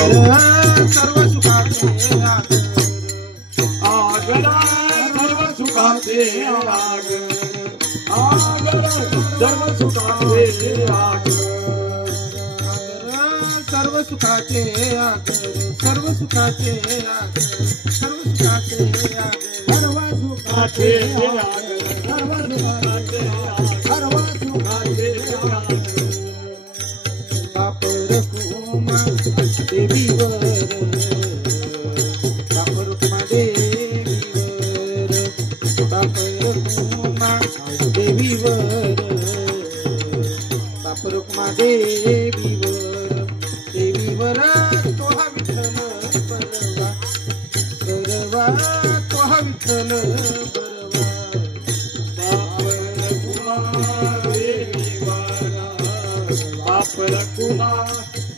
सर्व सुखाचे आगर सर्व सुखाचे आगर आगर सर्व सुखाचे आगर सर्व सुखाचे आगर सर्व सुखाचे आगर सर्व सुखाचे आगर सर्व सुखाचे आगर सर्व सुखाचे सर्व सुखाचे बापर कुमा देवीवर बापर कुमा देवीवर बापर कुमा देवीवर बापर कुमा देवीवर देवीवर तो हा विठ्ठल बरवा बरवा तो हा विठ्ठल बरवा बापर कुमा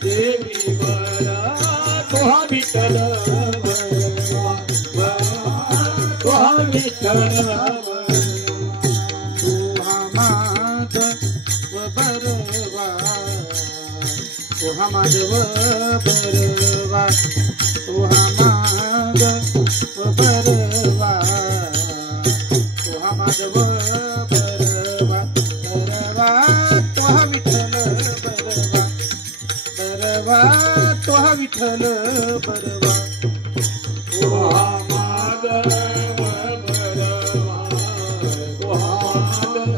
देवीवर तो हा विठ्ठल बरवा तो हा विठ्ठल तू हा माधव बरवा तू हा माधव बरवा तू हा माधव बरवा तू हा माधव बरवा बरवा तो हा विठ्ठल बरवा बरवा तो हा विठ्ठल बरवा तो हा माधव बरवा तो हा माधव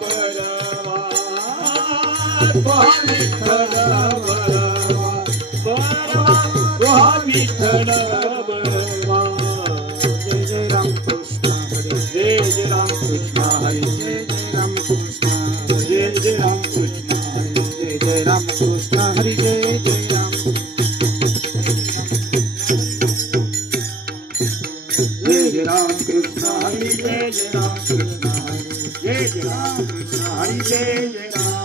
बरवा तो हा विठ्ठल बरवा बरवा तो हा विठ्ठल बरवा जय जय राम कृष्ण हरी जय जय राम कृष्ण हरी जय जय राम कृष्ण जय जय राम कृष्ण हरी जय जय राम कृष्ण हरी जय जय राम जय जय राम कृष्ण हरी जय जय राम कृष्ण हरी जय जय राम कृष्ण हरी जय जय राम जय जय राम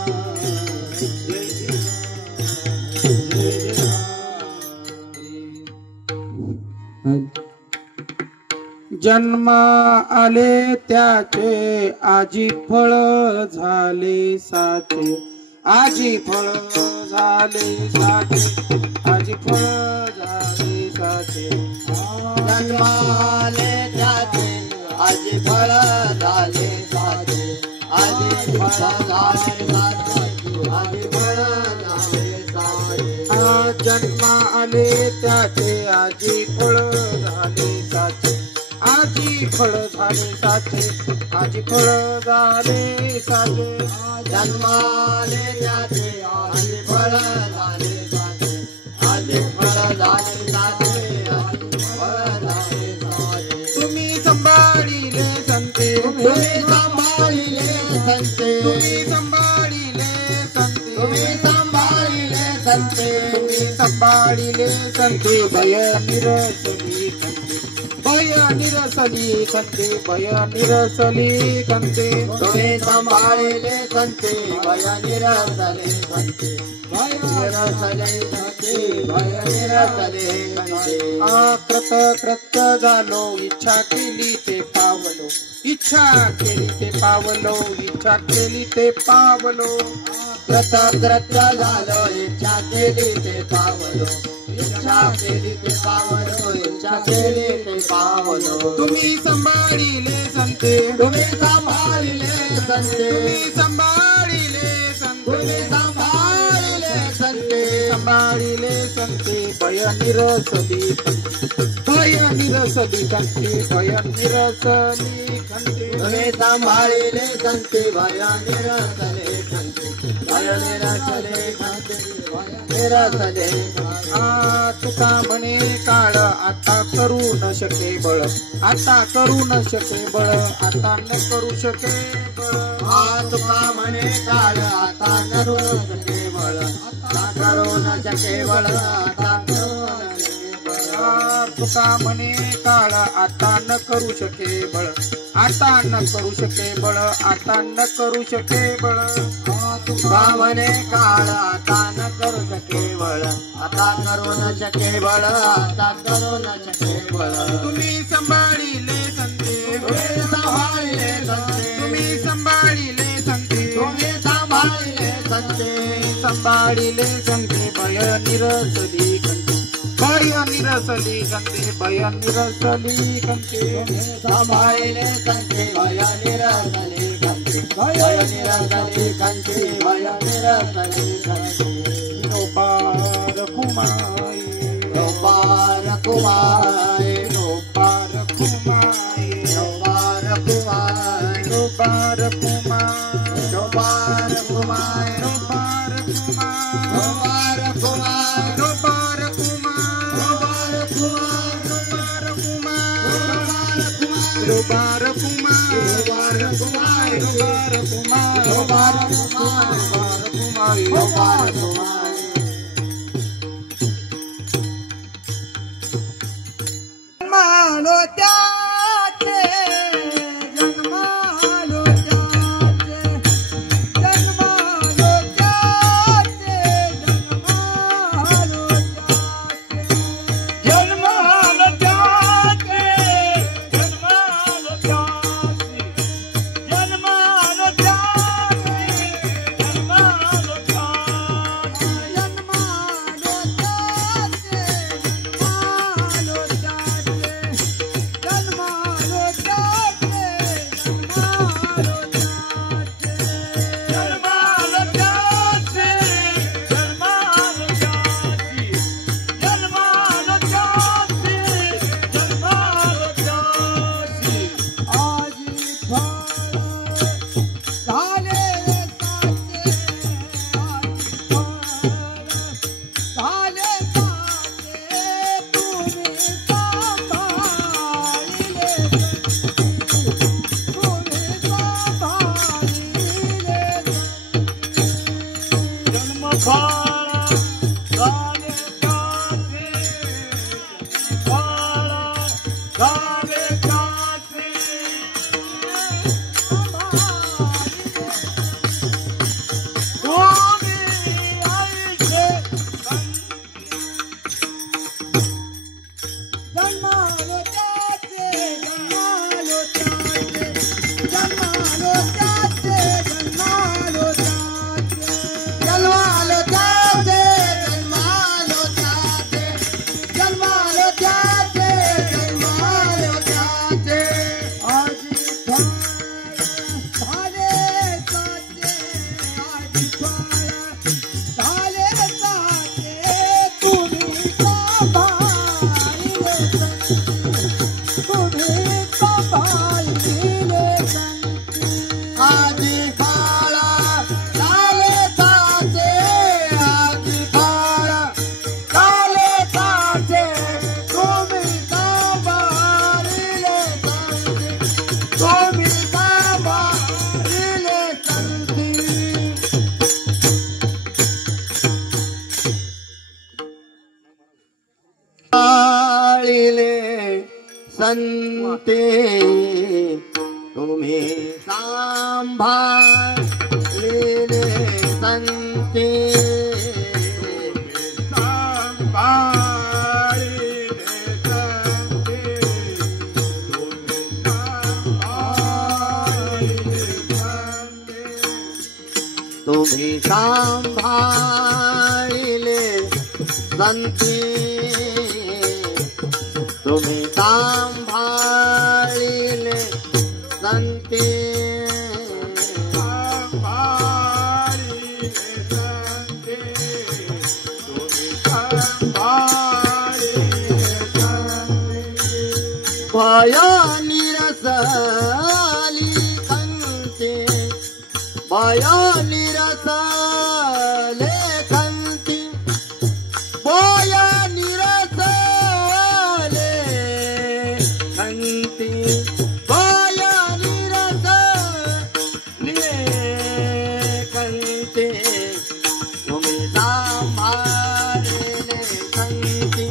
जन्म आले त्याचे आजी फळ झाले साचे आजी फळ झाले साचे आजी फळ झाले साचे जन्माले त्याचे आजी फळ झाले साचे आजी फळ झाले साचे आजी फळ झाले साचे जन्म आले त्याचे आजी फळ झाले साचे आजी फळ झाले साचे आजी फळ झाले साचे जन्माले त्याचे आजी फळ झाले साचे आजी फळ झाले साचे आजी फळ झाले साचे तुम्ही संभाळिले संते तुम्ही सांभाळिले संते तुम्ही संभाळिले संते तुम्ही सांभाळिले संते तुम्ही संभाळिले संते भय निरसली कंते भय निरसली कंते तुम्ही सांभाळिले संते भय निरसले कंते भय निरसले कंते भय निरसले कंते कृत कृत्य झालो इच्छा केली ते पावलो इच्छा केली ते पावलो इच्छा केली ते पावलो कृतकृत्य झालो इच्छा केली ते पावलो इच्छा केली ते पावलो इच्छा केली ते पावलो तुम्ही संभाळिले संते तुम्ही सांभाळिले संते तुम्ही संभाळिले संते तुम्ही सांभाळिले संते संभाळिले संते भय निरसली भय निरसली कंते भय निरसली कंते तुम्ही सांभाळिले संते भय निरसले कंते भय निरसले कंते भय निरसले तुका म्हणे काळ आता करू न शके बळ आता करू न शके बळ आता न करू शके बळ तुका म्हणे काळ आता करू न शके बळ आता करू न शके बळ आता करू न शके बळ तुका म्हणे काळ आता न करू शके बळ आता न करू शके बळ आता न करू शके बळ तुका म्हणे काळ आता न करू शके बळ आता करू न शके बळ आता करू न शके बळ तुम्ही संभाळिले संते तुम्ही सांभाळिले संते तुम्ही संभाळिले संते तुम्ही सांभाळिले संते सांभाळिले गंगे भय निरसली कंठे भय निरसली गंगे भय निरसली कंठे सांभाळिले कंठे भय निरसली कंठे भय निरसली कंठे भय निरसली कंठे नोपार कुमाई नोपार कुमाई नोपार कुमाई नोपार कुमाई नोपार कुमाई नोपार कुमाई नोपार कुमाई नोपार कुमाई नोपार कुमाई नोपार कुमाई नोपार कुमाई नोपार नोपार कुमाई कुमाई नोपार कुमाई नोपार कुमाई नोपार कुमाई नोपार कुमाई जन्मालो त्याचे जन्मालो त्याचे जन्मालो त्याचे जन्मालो त्याचे जन्मालो त्याचे जन्मालो त्याचे जन्मालो त्याचे जन्मालो त्याचे जन्मालो त्याचे जन्मालो त्याचे जन्मालो त्याचे जन्मालो त्याचे जन्म फाळा झाले त्याचे फाळा झाले त्याचे तुम्ही आईचे जन्मालो त्याचे जन्मालो त्याचे जन्मालो त्याचे जन्मालो त्याचे जन्मालो त्याचे जन्मालो त्याचे जन्मालो त्याचे जन्मालो त्याचे आजी झाले साचे आजी झाले साचे तुम्ही सांभाळिले तुम्ही सांभाळिले आजी फाळा झाले ताचे आजी फाळा झाले ताचे तुम्ही सांभाळिले तुम्ही सांभाळिले संती सांभाळिले संते तुम्ही सांभाळिले संते तुम्ही सांभाळिले संते तुम्ही सांभाळिले संते भय निरसली कंते भय निरसले कंती भय निरसले कंती भय निरसले कंते तुम्ही सांभाळिले कंती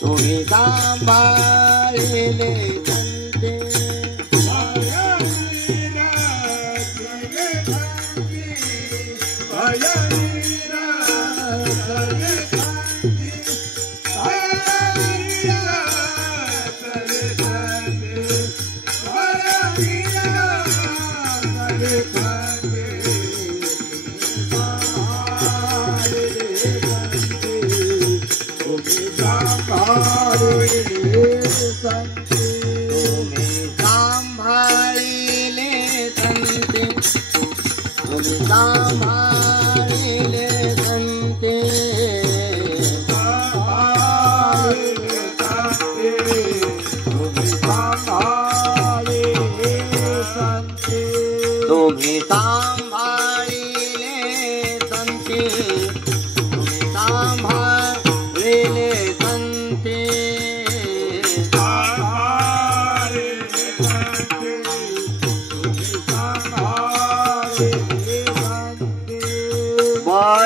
तुम्ही सांभाळिले कंते संते तुम्ही सांभाळिले संते तुम्ही सांभाळिले संते तुम्ही सांभाळिले संते तुम्ही सांभाळिले संते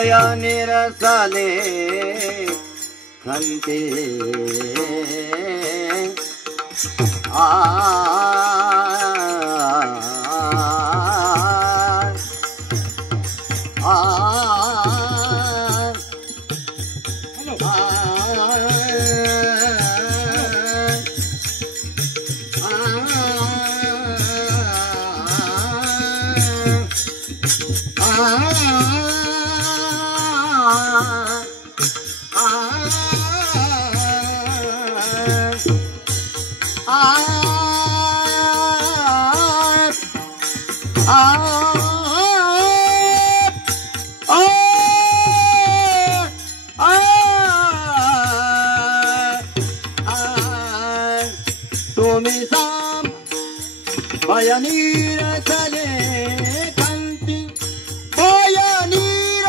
माया निरसले खंते आ तुम्ही साम बयानीर चले खंती बयानीर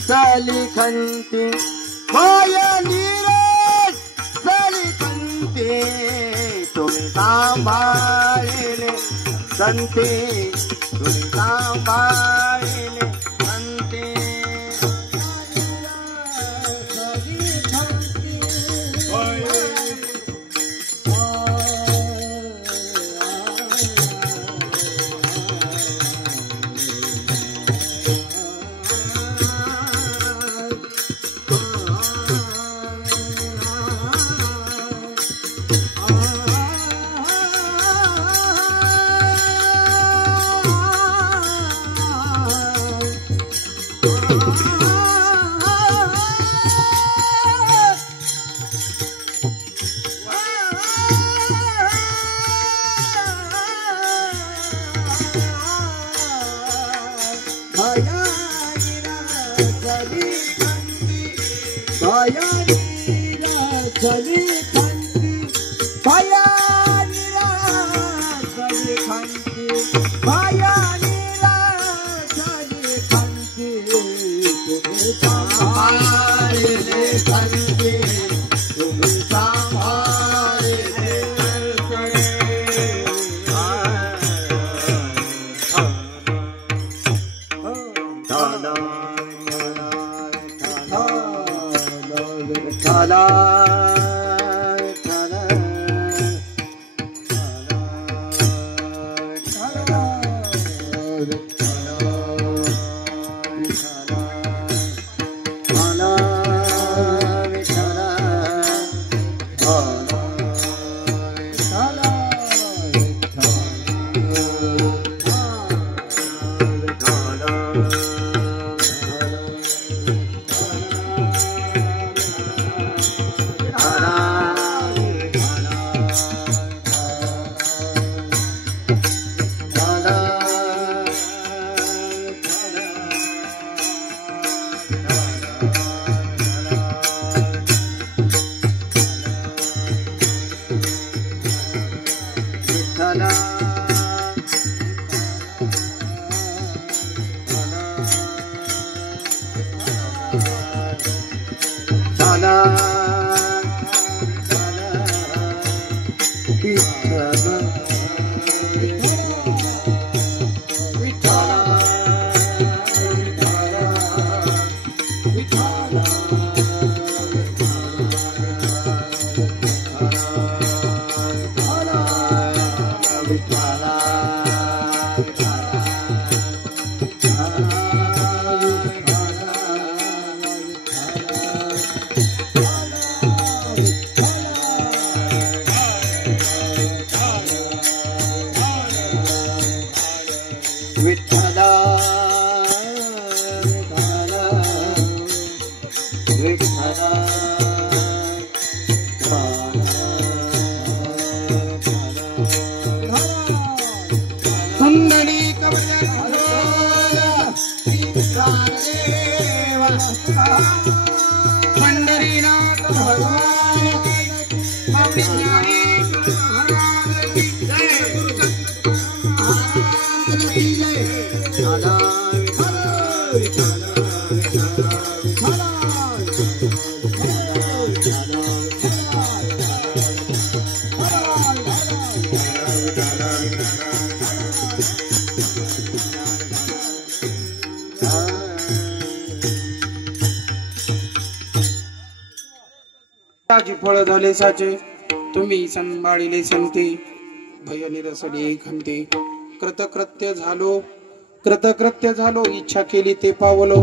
चली खंती बयानीर चली खंती तुम्ही सांभाळिले संते तुम्ही सांभाळिले संते ताजी फळ झाले साचे तुम्ही संभाळिले संते भय निरसले खंते कृतकृत्य झालो इच्छा केली ते पावलो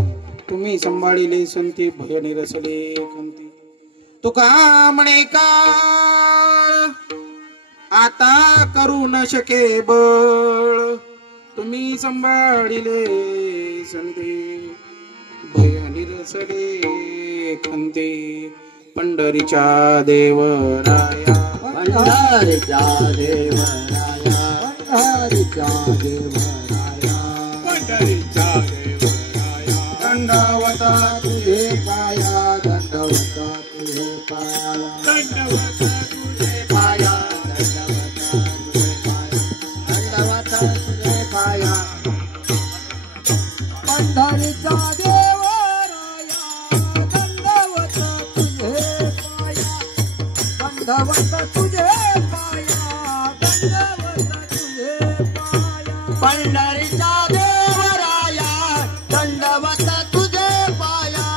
तुम्ही संभाळिले संते भय निरसले खंते तुका म्हणे काळ आता करू न शके बळ तुम्ही संभाळिले संते भय निरसले खंते पंढरीच्या देवराया पंढरीच्या देवराया पंढरीच्या देवराया पंढरीच्या देवराया दंडवता तुझे पाया दंडवता तुझे पाया दंडवत तुझे पाया दंडवता तुझे पाया पंढरीच्या देवराया दंडवत तुझे पाया दंडवत तुझे पाया दंडवत तुझे पाया पंढरीच्या देवराया दंडवत तुझे पाया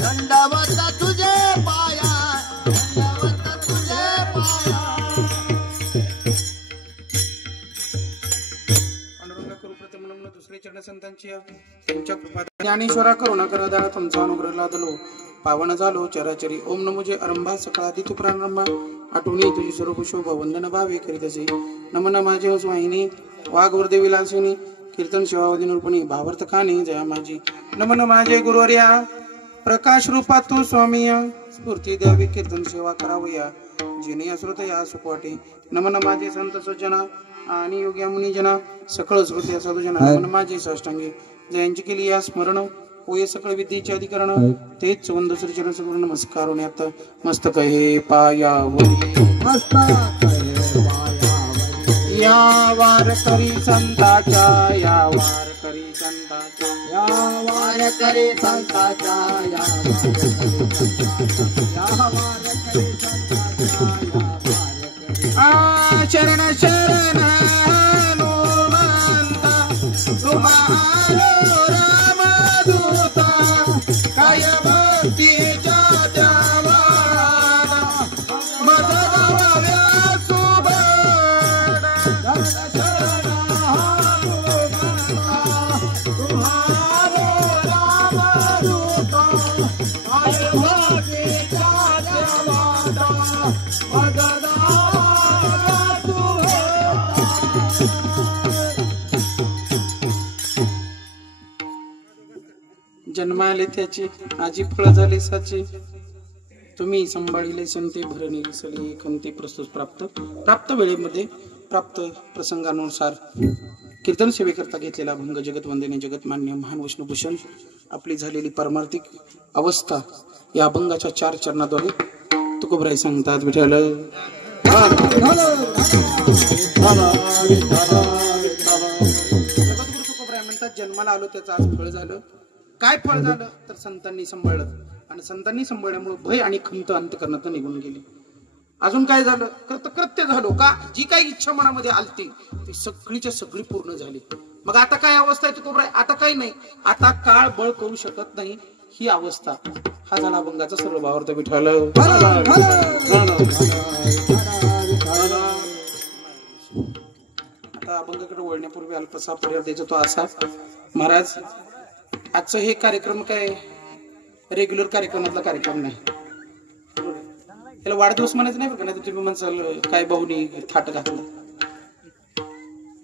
दंडवत तुझे पाया दंडवत तुझे पाया पांडुरंगा करू प्रथम नमन दुसरे चरण संतांची त्यांच्या कृपा ज्ञानेश्वरा करुणा कर दया तुमचा अनुग्रह लादलो पावन झालो चराचरी ओम नमो जे आरंभा सकाळादी तू प्रारंभा आठवणी तुझी स्वरूप शोभा वंदन भावे करीतसे नमन माझे वाहिनी वाघ वरदे विलासिनी कीर्तन सेवावधी निरूपणी भावार्थ खाणी जया माझी नमन माझे गुरुवर्या प्रकाश रूपा तू स्वामी स्फूर्ती द्यावी कीर्तन सेवा करावया जिने असृत या सुखवाटे नमन माझे संत सज्जना आणि योग्या मुनिजना सकळ श्रुती साधुजना नमन माझे साष्टांगी जयांची केली या स्मरण होय सकळ विद्येचे अधिकरण तेच वंद श्रीचरण सगुण नमस्कार होण्यात मस्तक हे पायावरी या वारकरी संताच्या या वारकरी संताच्या या वारकरी संताच्या या वारकरी संताच्या शरण शरण हनुमंता तुम्हारो रामदूता काय भक्तीच्या देवाला मज गाव्या सुबड शरण हनुमंता तुम्हारो रामदूता काय भक्तीच्या देवाला मज जन्माले त्याची आजी फळ झाले साचे तुम्ही संभाळिले संते भरणी विसले खंते प्रस्तुत प्राप्त वेळेमध्ये प्राप्त प्रसंगानुसार कीर्तन सेवेकरता घेतलेला भंग जगत वंदने जगतमान्य महान विष्णुभूषण आपली झालेली पारमार्थिक अवस्था या अभंगाच्या 4 चरणाद्वारे तुकोबराय सांगतात विठ्ठल तुकोबराय म्हणतात जन्माला आलो त्याचं आज फळ झालं काय फळ झालं तर संतांनी सांभाळलं आणि संतांनी सांभाळल्यामुळे भय आणि खंत अंतकरणात निघून गेली अजून काय झालं कृतकृत्य झालो का जी काही इच्छा मनामध्ये आलती ती सगळीच्या सगळी पूर्ण झाली मग आता काय अवस्था आहे तुकोबराय आता काही नाही आता काळ बळ करू शकत नाही ही अवस्था हा झाला अभंगाचा सर्व भावार्थ विठ्ठल आता अभंगाकडे वळण्यापूर्वी अल्पसा पर्याय द्यायचा तो असा महाराज आजचं हे कार्यक्रम काय रेग्युलर कार्यक्रमातला कार्यक्रम नाही त्याला वाढदिवस म्हणायचं नाही बरं नाही तुम्ही म्हणसाल काय भाऊनी थाट घातलं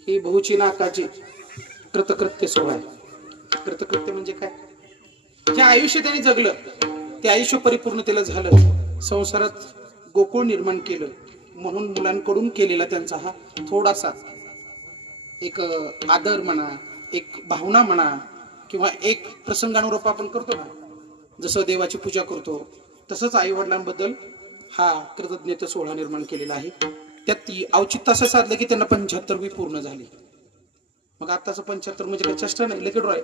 ही भाऊची नाकाची कृतकृत्य सोहळा आहे कृतकृत्य म्हणजे काय जे आयुष्य त्यांनी जगलं ते आयुष्य परिपूर्णतेला झालं संसारात गोकुळ निर्माण केलं म्हणून मुलांकडून केलेला त्यांचा हा थोडासा एक आदर म्हणा एक भावना म्हणा किंवा एक प्रसंगानुरूप आपण करतो ना जसं देवाची पूजा करतो तसंच आई वडिलांबद्दल हा कृतज्ञता सोहळा निर्माण केलेला आहे त्यात औचित्य असं साधलं की त्यांना 75वी पूर्ण झाली मग आताचं 75 म्हणजे काही चेष्टा नाही लगेच आहे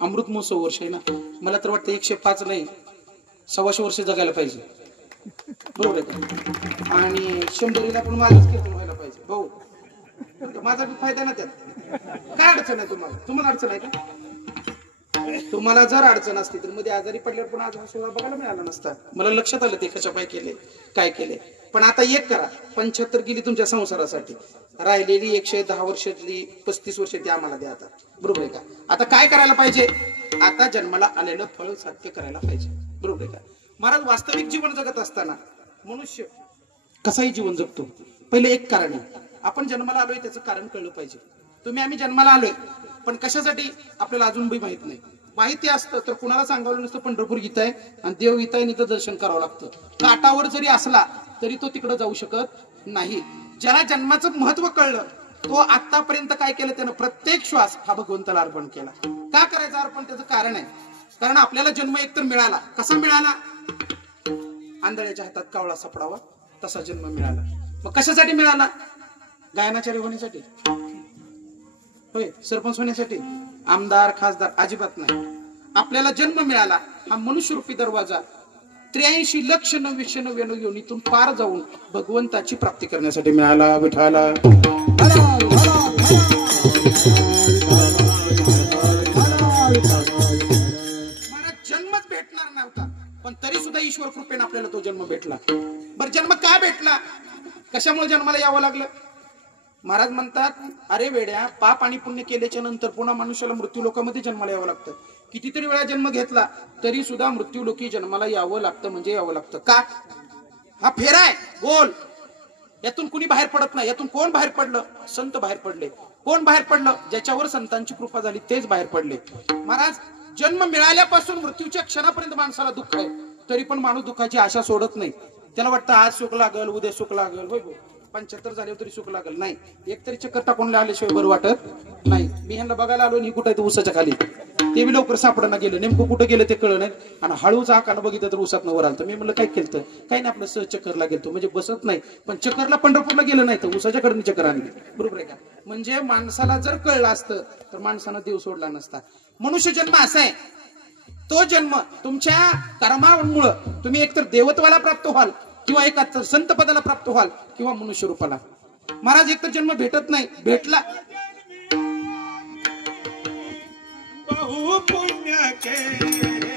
अमृत महोत्सव वर्ष आहे ना मला तर वाटतं 105 नाही 125 वर्ष जगायला पाहिजे बरोबर आहे का आणि 100रीला पण माझंच कीर्तन व्हायला पाहिजे भाऊ माझा बी फायदा ना त्यात काय अडचण आहे तुम्हाला अडचण आहे का तुम्हाला जर अडचण असती तर मध्ये आजारी पडल्यावर पण आज हा सोहळा बघायला मिळाला नसता. मला लक्षात आलं ते कशा पाय केले काय केले. पण आता एक करा, 75 गेली तुमच्या संसारासाठी, राहिलेली 110 वर्षातली 35 वर्ष ती आम्हाला द्या आता. बरोबर आहे का? आता काय करायला पाहिजे? आता जन्माला आलेलं फळ साध्य करायला पाहिजे. बरोबर आहे का? महाराज, वास्तविक जीवन जगत असताना मनुष्य कसाही जीवन जगतो. पहिले एक कारण आहे, आपण जन्माला आलोय त्याचं कारण कळलं पाहिजे. आम्ही जन्माला आलोय पण कशासाठी आपल्याला अजून बी माहित नाही. माहिती असतं तर कुणाला सांगावलं नसतं पंढरपूर गीता आहे आणि देव गीता आहे, तिथं दर्शन करावं लागतं. काटावर जरी असला तरी तो तिकडे जाऊ शकत नाही. ज्याला जन्माचं महत्व कळलं तो आतापर्यंत काय केलं, त्यानं प्रत्येक श्वास हा भगवंताला अर्पण केला. का करायचा अर्पण? त्याचं कारण आहे. कारण आपल्याला जन्म एकतर मिळाला. कसा मिळाला? आंधळ्याच्या हातात कावळा सापडावा तसा जन्म मिळाला. मग कशासाठी मिळाला? गायनाचार्य होण्यासाठी होय, सरपंच होण्यासाठी, आमदार खासदार अजिबात नाही. आपल्याला जन्म मिळाला हा मनुष्यरूपी दरवाजा 83,99,99 योनीतून पार जाऊन भगवंताची प्राप्ती करण्यासाठी मिळाला. विठाला मला जन्मच भेटणार नव्हता पण तरी सुद्धा ईश्वर कृपेने आपल्याला तो जन्म भेटला. बरं, जन्म का भेटला? कशामुळे जन्माला यावं लागलं? महाराज म्हणतात, अरे वेड्या, पाप आणि पुण्य केल्याच्या नंतर पुन्हा मनुष्याला मृत्यू लोकांमध्ये जन्माला यावं लागतं. कितीतरी वेळा जन्म घेतला तरी सुद्धा मृत्यू लोकी जन्माला यावं लागतं. म्हणजे यावं लागतं का? हा फेरा आहे गोल. यातून कुणी बाहेर पडत नाही. यातून कोण बाहेर पडलं? संत बाहेर पडले. कोण बाहेर पडलं? ज्याच्यावर संतांची कृपा झाली तेच बाहेर पडले. महाराज, जन्म मिळाल्यापासून मृत्यूच्या क्षणापर्यंत माणसाला दुःख आहे, तरी पण माणूस दुःखाची आशा सोडत नाही. त्याला वाटतं आज सुख लागल, उद्या सुख लागल. होय गो, 75 झाल्यावर तरी सुख लागल नाही. एक तरी चक्कर टाकून आल्याशिवाय बरं वाटत नाही. मी ह्यांना बघायला आलो आणि कुठं आहे उसाच्या खाली, ते मी लवकर सापडना गेलं. नेमकं कुठं गेलं ते कळलं नाही. आणि हळूच आकानं बघितलं तर उसात वर आलं. तर मी म्हणलं काय केलं? काही नाही, आपलं सहज चक्करला गेलतो. म्हणजे बसत नाही पण चक्करला पंढरपूरला गेलं नाही तर उसाच्या कडनी चक्कर आणली. बरोबर आहे का? म्हणजे माणसाला जर कळलं असतं तर माणसानं देव सोडला नसता. मनुष्य जन्म असा आहे, तो जन्म तुमच्या कर्मामुळं तुम्ही एकतर देवत्वाला प्राप्त व्हाल किंवा एका संत पदाला प्राप्त व्हाल किंवा मनुष्य रूपाला. महाराज, एकतर जन्म भेटत नाही. भेटला बहु पुण्य केले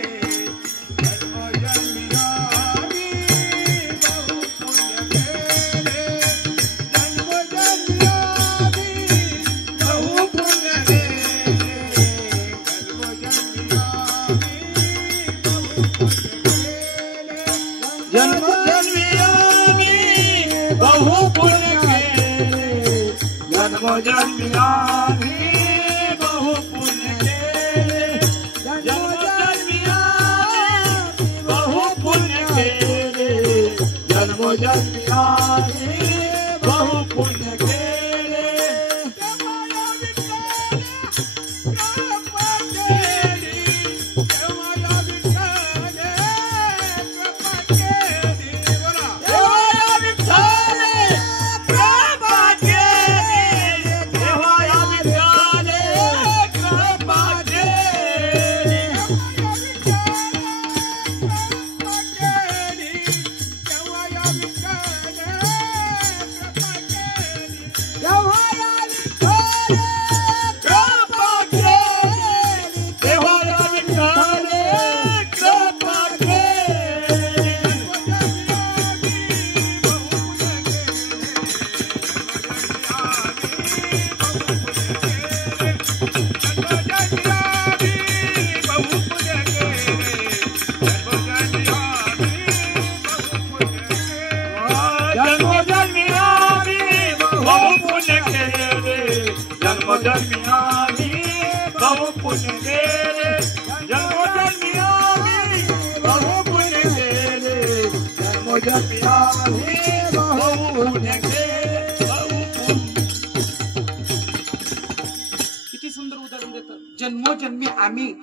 किती सुंदर उदाहरण देतात. जन्मोजन्मी आम्ही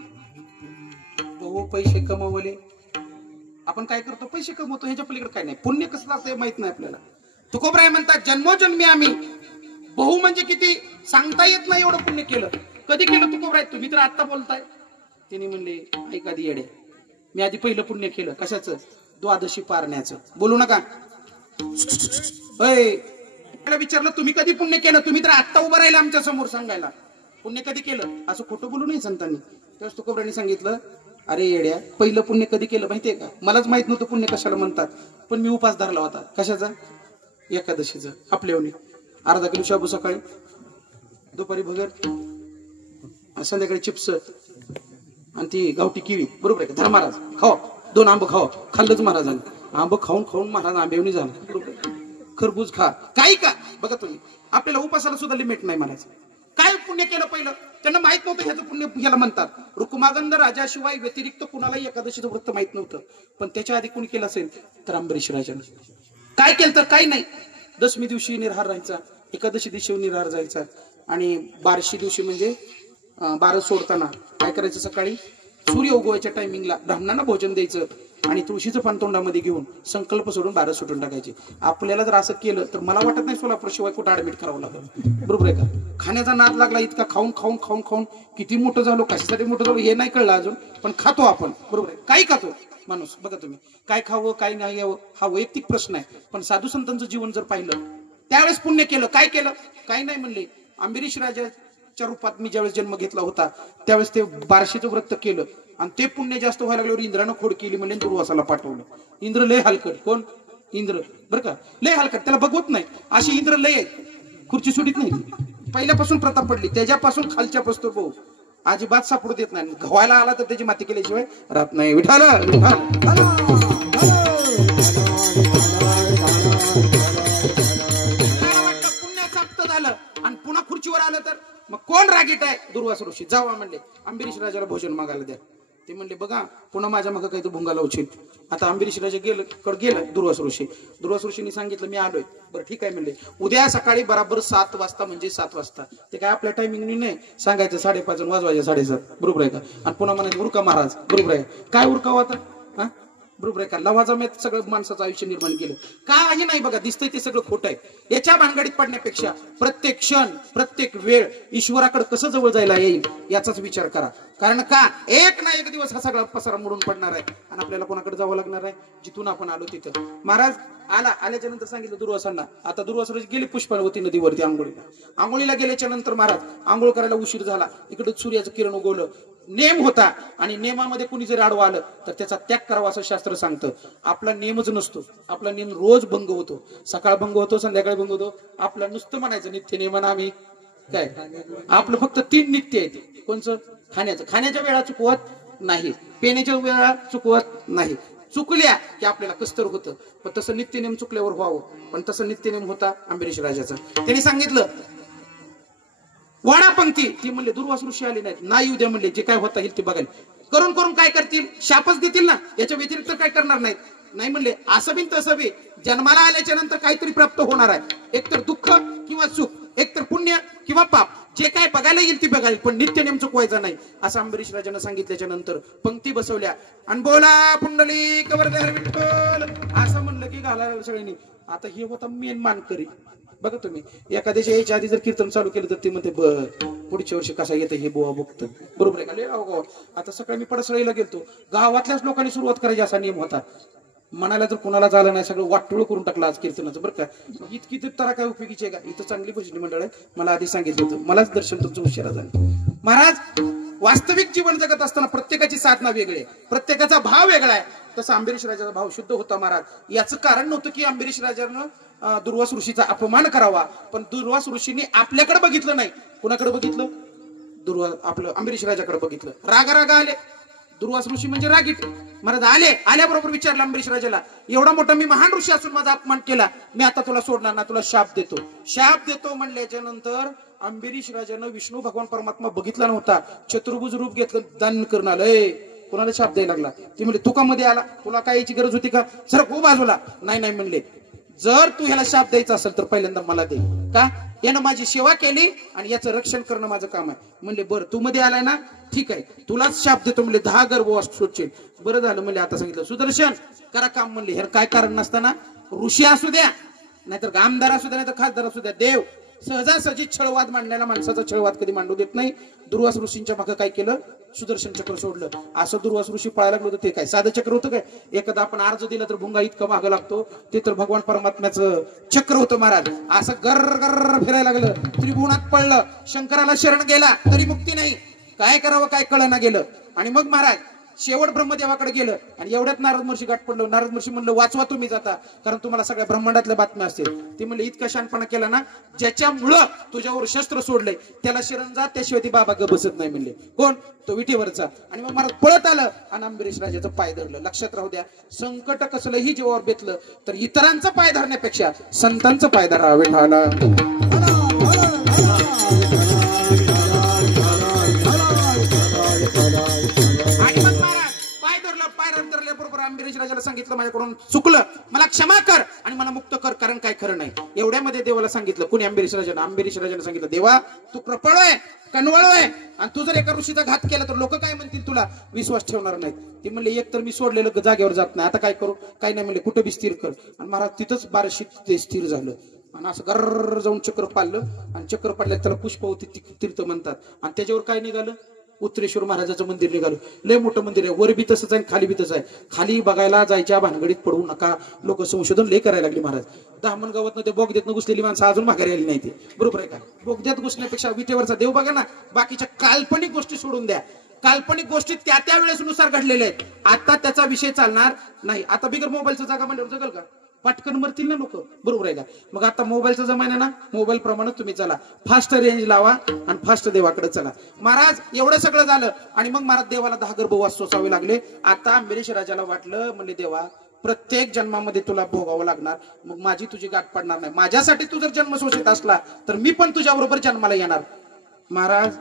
बहु पैसे कमवले. आपण काय करतो? पैसे कमवतो. ह्याच्या पलीकडे काय नाही. पुण्य कसलं असं माहित नाही आपल्याला. तुकोबराय म्हणतात, जन्मोजन्मी आम्ही बहु म्हणजे किती सांगता येत नाही एवढं पुण्य केलं. कधी केलं तुकोबराय? तुम्ही तर आता बोलताय. तिने म्हणले, ऐका दी येडे, मी आधी पहिलं पुण्य केलं. कशाचं? द्वादशी पारण्याचं. बोलू नका. विचारलं तुम्ही कधी पुण्य केलं? तुम्ही तर आत्ता उभं राहिला आमच्या समोर सांगायला. पुण्य कधी केलं? असं खोटं बोलू नये संतांनी. तेव्हा तुकोबरांनी सांगितलं, अरे येड्या, पहिलं पुण्य कधी केलं माहितीये का? मलाच माहित नव्हतं पुण्य कशाला म्हणतात, पण मी उपास धरला होता. कशाचा? एकादशीचा. आपल्यावणी अर्धा किलो शाबू सकाळी, दुपारी भगर, संध्याकाळी चिप्स आणि ती गावठी केळी. बरोबर आहे का? धर महाराज, खावा 2 आंब खावा. खाल्लंच महाराजांनी. आंब खाऊन खाऊन महाराज आंबेवणी झाला. बरोबर. खरबूज खा, काही का. बघा तुम्ही, आपल्याला उपासाला सुद्धा लिमिट नाही म्हणायचं. काय पुण्य केलं पहिलं? त्यांना माहित नव्हतं ह्याचं पुण्य ह्याला म्हणतात. रुक्मागंध राजाशिवाय व्यतिरिक्त कुणालाही एकादशीचं व्रत माहित नव्हतं. पण त्याच्या आधी कोणी केलं असेल तर अंबरीश राजानं. काय केलं तर काही नाही. दशमी दिवशी निराहार राहायचा, एकादशी दिवशी निराहार जायचा, आणि 12शी दिवशी म्हणजे 12 सोडताना काय करायचं? सकाळी सूर्य उगवायच्या टायमिंगला ब्राह्मणांना भोजन द्यायचं आणि तुळशीचं पान तोंडामध्ये घेऊन संकल्प सोडून 12 सुटून टाकायचे. आपल्याला जर असं केलं तर मला वाटत नाही सोलापूर शिवाय कुठं ऍडमिट करावं लागेल. बरोबर आहे का? खाण्याचा नाद लागला इतका, खाऊन खाऊन खाऊन खाऊन किती मोठं झालो, कशासाठी मोठं झालो हे नाही कळलं अजून, पण खातो आपण. बरोबर आहे? काही खातो माणूस. बघा तुम्ही, काय खावं काय नाही यावं हा वैयक्तिक प्रश्न आहे, पण साधू संतांचं जीवन जर पाहिलं त्यावेळेस पुण्य केलं. काय केलं? काही नाही म्हणले. अंबरीश राजाच्या रूपात मी ज्यावेळेस जन्म घेतला होता त्यावेळेस ते 12शीचं व्रत केलं, आणि ते पुण्य जास्त व्हायला लागल्यावर इंद्रानं खोड केली, म्हणजे दुर्वासाला पाठवलं. इंद्र लय हलकट. कोण? इंद्र. बरं का? लय हलकट, त्याला बघवत नाही. अशी इंद्र लय आहे, खुर्ची सुटीत नाही. पहिल्यापासून प्रताप पडली, त्याच्यापासून खालच्या पस्तूर भाऊ अजिबात सापडू देत नाही. घवायला आला तर त्याची माती केल्याशिवाय राहत नाही. विठाल झालं आणि पुन्हा खुर्चीवर आलं तर मग कोण रागीट आहे? दुर्वास ऋषी. जावा म्हणले अंबरीश राजाला भोजन मागायला द्या. ते म्हणले, बघा पुन्हा माझ्या मागं काही तू भुंगा लावशील. आता अंबरीश राजा गेलं दुर्वास ऋषी. दुर्वास ऋषींनी सांगितलं, मी आलोय. बरं ठीक आहे म्हणले. उद्या सकाळी बराबर 7 वाजता, म्हणजे 7 वाजता. ते काय आपल्या टायमिंगनी नाही सांगायचं 5:30 वाजवायचं 7:30. बरोबर आहे का? आणि पुन्हा म्हणायचं उरका महाराज. बरोबर आहे? काय उरकावं आता? हा, बरोबर आहे का? लवाजम्यात सगळं माणसाचं आयुष्य निर्माण केलं. काही नाही. बघा दिसतंय ते सगळं खोटं आहे. याच्या भानगडीत पडण्यापेक्षा प्रत्येक क्षण प्रत्येक वेळ ईश्वराकडे कसं जवळ जायला येईल याचाच विचार करा. कारण का एक ना एक दिवस हा सगळा पसारा मोडून पडणार आहे आणि आपल्याला कोणाकडे जावं लागणार आहे? जिथून आपण आलो तिथं. महाराज आल्याच्या नंतर सांगितलं दुर्वासांना. आता दुर्वासा गेले पुष्पावती नदीवरती आंघोळीला गेल्याच्या नंतर महाराज आंघोळ करायला उशीर झाला. इकडे सूर्याचं किरण उगवलं. नेम होता आणि नेमामध्ये कुणी जर आडवं आलं तर त्याचा त्याग करावा असं शास्त्र सांगतं. आपला नेमच नसतो. आपला नेम रोज भंग होतो. सकाळ भंग होतो, संध्याकाळी भंग होतो. आपला नुसतं म्हणायचं नित्य नेमान आम्ही काय, आपलं फक्त 3 नित्य आहे. कोणचं? खाण्याच्या वेळा चुकवत नाही, पिण्याच्या वेळा चुकवत नाही. चुकल्या की आपल्याला कस्तर होतं, पण तसं नित्यनेम चुकल्यावर व्हावं. पण तसं नित्यनेम होता अंबरीश राजाचा. त्यांनी सांगितलं वाडा पंक्ती. ती म्हणले दुर्वास ऋषी आले नाहीत, नाही उद्या म्हणले, जे काय होता येईल ते बघायला. करून करून काय करतील? शापच देतील ना, याच्या व्यतिरिक्त काय करणार नाहीत. नाही म्हणले असं बी तसं बी जन्माला आल्याच्या नंतर काहीतरी प्राप्त होणार आहे. एकतर दुःख किंवा सुख, एकतर पुण्य किंवा पाप. जे काय बघायला येईल ती बघायला, पण नित्य नेम चुकवायचा नाही असं अंबरीश राजानं सांगितल्याच्या नंतर पंक्ती बसवल्या आणि बोला पुंडलिक वरदहर विठ्ठल असं म्हणलं की घाला सगळ्यांनी. आता हे होता मेन मानकरी. बघा तुम्ही, एखाद्याच्या यायच्या आधी जर कीर्तन चालू केलं तर ते म्हणते पुढच्या वर्षी कसा येतं हे बुवा बघतं. बरोबर आहे का? आता सकाळी मी पडसळीला गेलतो, गावातल्याच लोकांनी सुरुवात करायची असा नियम होता. म्हणायला तर कुणाला झालं नाही, सगळं वाटोळ करून टाकलं आज कीर्तनाचं. बरं का? इतकी तर काय उपयोगीची आहे का? इथं चांगली भजनी मंडळ आहे. मला आधी सांगितलं होतं, मलाच दर्शन तुमचं उशिरा झालं. महाराज वास्तविक जीवन जगत असताना प्रत्येकाची साधना वेगळी आहे, प्रत्येकाचा भाव वेगळा आहे. तसं अंबरीश राजाचा भाव शुद्ध होता महाराज. याचं कारण नव्हतं की अंबरीश राजानं दुर्वास ऋषीचा अपमान करावा, पण दुर्वास ऋषींनी आपल्याकडे बघितलं नाही. कुणाकडे बघितलं? आपलं अंबरीश राजाकडे बघितलं. रागा आले. दुर्वास ऋषी म्हणजे रागीट. महाराज आल्याबरोबर विचारलं अंबरीश राजाला, एवढा मोठा मी महान ऋषी असून माझा अपमान केला, मी आता तुला सोडणार ना, तुला शाप देतो म्हणल्याच्या नंतर अंबरीश राजानं विष्णू भगवान परमात्मा बघितला नव्हता. चतुर्भुज रूप घेतलं, दान करून आलं. कोणाला शाप द्यायला लागला? ती म्हणले तुका मध्ये आला, तुला काय याची गरज होती का? सर खूप बाजूला. नाही म्हणले, जर तू ह्याला शाप द्यायचा असेल तर पहिल्यांदा मला दे. का? यानं माझी सेवा केली आणि याचं रक्षण करणं माझं काम आहे. म्हणले बरं तू मध्ये आलाय ना, ठीक आहे, तुलाच शाप देतो. म्हणले 10 गर्भ सोडशील. बरं झालं म्हणले, आता सांगितलं सुदर्शन करा काम. म्हणले हे काय कारण नसताना ऋषी असू द्या, नाहीतर आमदार असू द्या, नाहीतर खासदार असू द्या, देव सहजासहजी छळवाद मांडण्याला माणसाचा छळवाद कधी मांडू देत नाही. दुर्वास ऋषींच्या मागे काय केलं? सुदर्शन चक्र सोडलं. असं दुर्वास ऋषी पळायला लागलो होतं. ते काय साधं चक्र होतं काय? एखादा आपण अर्ज दिला तर भुंगा इतका मागं लागतो, ते तर भगवान परमात्म्याचं चक्र होतं महाराज. असं गर फिरायला लागलं, त्रिभुवनात पडलं, शंकराला शरण गेला तरी मुक्ती नाही. काय करावं काय कळना गेलं. आणि मग महाराज शेवट ब्रह्मदेवाकडे गेलं आणि एवढ्यात नारद महर्षी गाठ पडलं. नारद महर्षी म्हणलं वाचवा तुम्ही जाता, कारण तुम्हाला सगळ्या ब्रह्मांडातल्या बातम्या असतील. ते म्हणले इतका शहाणपणा केला ना, ज्याच्यामुळं तुझ्यावर शस्त्र सोडलंय त्याला शरण जा, त्याशिवाय ती बाबा ग बसत नाही म्हणले. कोण? तो विटेवरचा. आणि मग महाराज पळत आलं आणि अंबरीश राजाचं पाय धरलं. लक्षात राहू द्या, संकट कसलंही जीवावर बेतलं तर इतरांचं पाय धरण्यापेक्षा संतांचं पाय धरावं. विठाला आणि मग महाराज पाय धरल्याबरोबर अंबरीश राजाला सांगितलं माझ्याकडून चुकलं, मला क्षमा कर आणि मला मुक्त कर, कारण काय खरं नाही. एवढ्यामध्ये देवाला सांगितलं. कुणी? अंबरीश राजाने सांगितलं, देवा तू कृपळोय, कणवळोय, आणि तू जर एका ऋषीचा घात केला तर लोक काय म्हणतील, तुला विश्वास ठेवणार नाहीत. ती म्हणले एक तर मी सोडलेलं जागेवर जात नाही, आता काय करू? काय नाही म्हणले, कुठे बी स्थिर कर. आणि महाराज तिथंच 1200 ते स्थिर झालं आणि असं गर्र जाऊन चक्र पाडलं. आणि चक्र पाडल्यात त्याला पुष्पवती तीर्थ म्हणतात. आणि त्याच्यावर काय निघालं? उत्तरेश्वर महाराजाचं मंदिर निघालं. लय मोठं मंदिर आहे, वर बी तसंच आहे, खाली बी तसं आहे. खाली बघायला जायच्या भानगडीत पडू नका. लोक संशोधन लय करायला लागली. महाराज दामणगावातनं ते बोगद्यातनं घुसलेली माणसं अजून माघारी आली नाही. ते बरोबर आहे का? बोगद्यात घुसण्यापेक्षा विटेवरचा देव बघा ना. बाकीच्या काल्पनिक गोष्टी सोडून द्या. काल्पनिक गोष्टी त्या वेळेस नुसार घडलेल्या आहेत. आता त्याचा विषय चालणार नाही. आता बिगर मोबाईलचा जागा म्हणल्यावर जगल का? पटकन मरतील ना लोक. बरोबर आहे का? मग आता मोबाईलचा जमाना ना, मोबाईल प्रमाणे तुम्ही चला, फास्ट रेंज लावा आणि फास्ट देवाकडे चला. महाराज एवढं सगळं झालं आणि मग महाराज देवाला 10 गर्भवास सोसावे लागले. आता अंबरीश राजाला वाटलं, म्हणले देवा प्रत्येक जन्मामध्ये तुला भोगावं लागणार, मग माझी तुझी गाठ पडणार नाही. माझ्यासाठी तू जर जन्म सोसित असला तर मी पण तुझ्या बरोबर जन्माला येणार. महाराज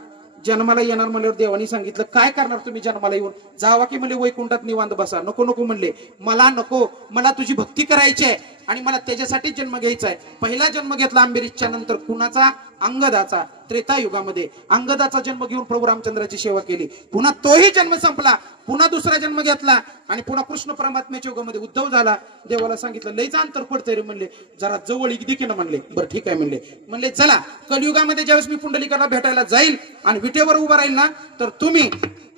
जन्माला येणार म्हणल्यावर देवानी सांगितलं, काय करणार तुम्ही जन्माला येऊन? जावा की म्हणले वैकुंठात निवांत बसा. नको नको म्हणले, मला नको, मला तुझी भक्ती करायची आहे आणि मला त्याच्यासाठी जन्म घ्यायचा आहे. पहिला जन्म घेतला अंबरीशच्या नंतर कुणाचा? अंगदाचा. त्रेतायुगामध्ये अंगदाचा जन्म घेऊन प्रभू रामचंद्राची सेवा केली. पुन्हा तोही जन्म संपला, पुन्हा दुसरा जन्म घेतला आणि पुन्हा कृष्ण परमात्म्याच्या युगामध्ये उद्धव झाला. देवाला सांगितलं लईच अंतर पडतंय रे म्हणले, जरा जवळ इकदी ना म्हणले. बरं ठीक आहे म्हणले चला कलियुगामध्ये ज्यावेळेस मी पुंडलिकाला भेटायला जाईल आणि विटेवर उभा राहील ना, तर तुम्ही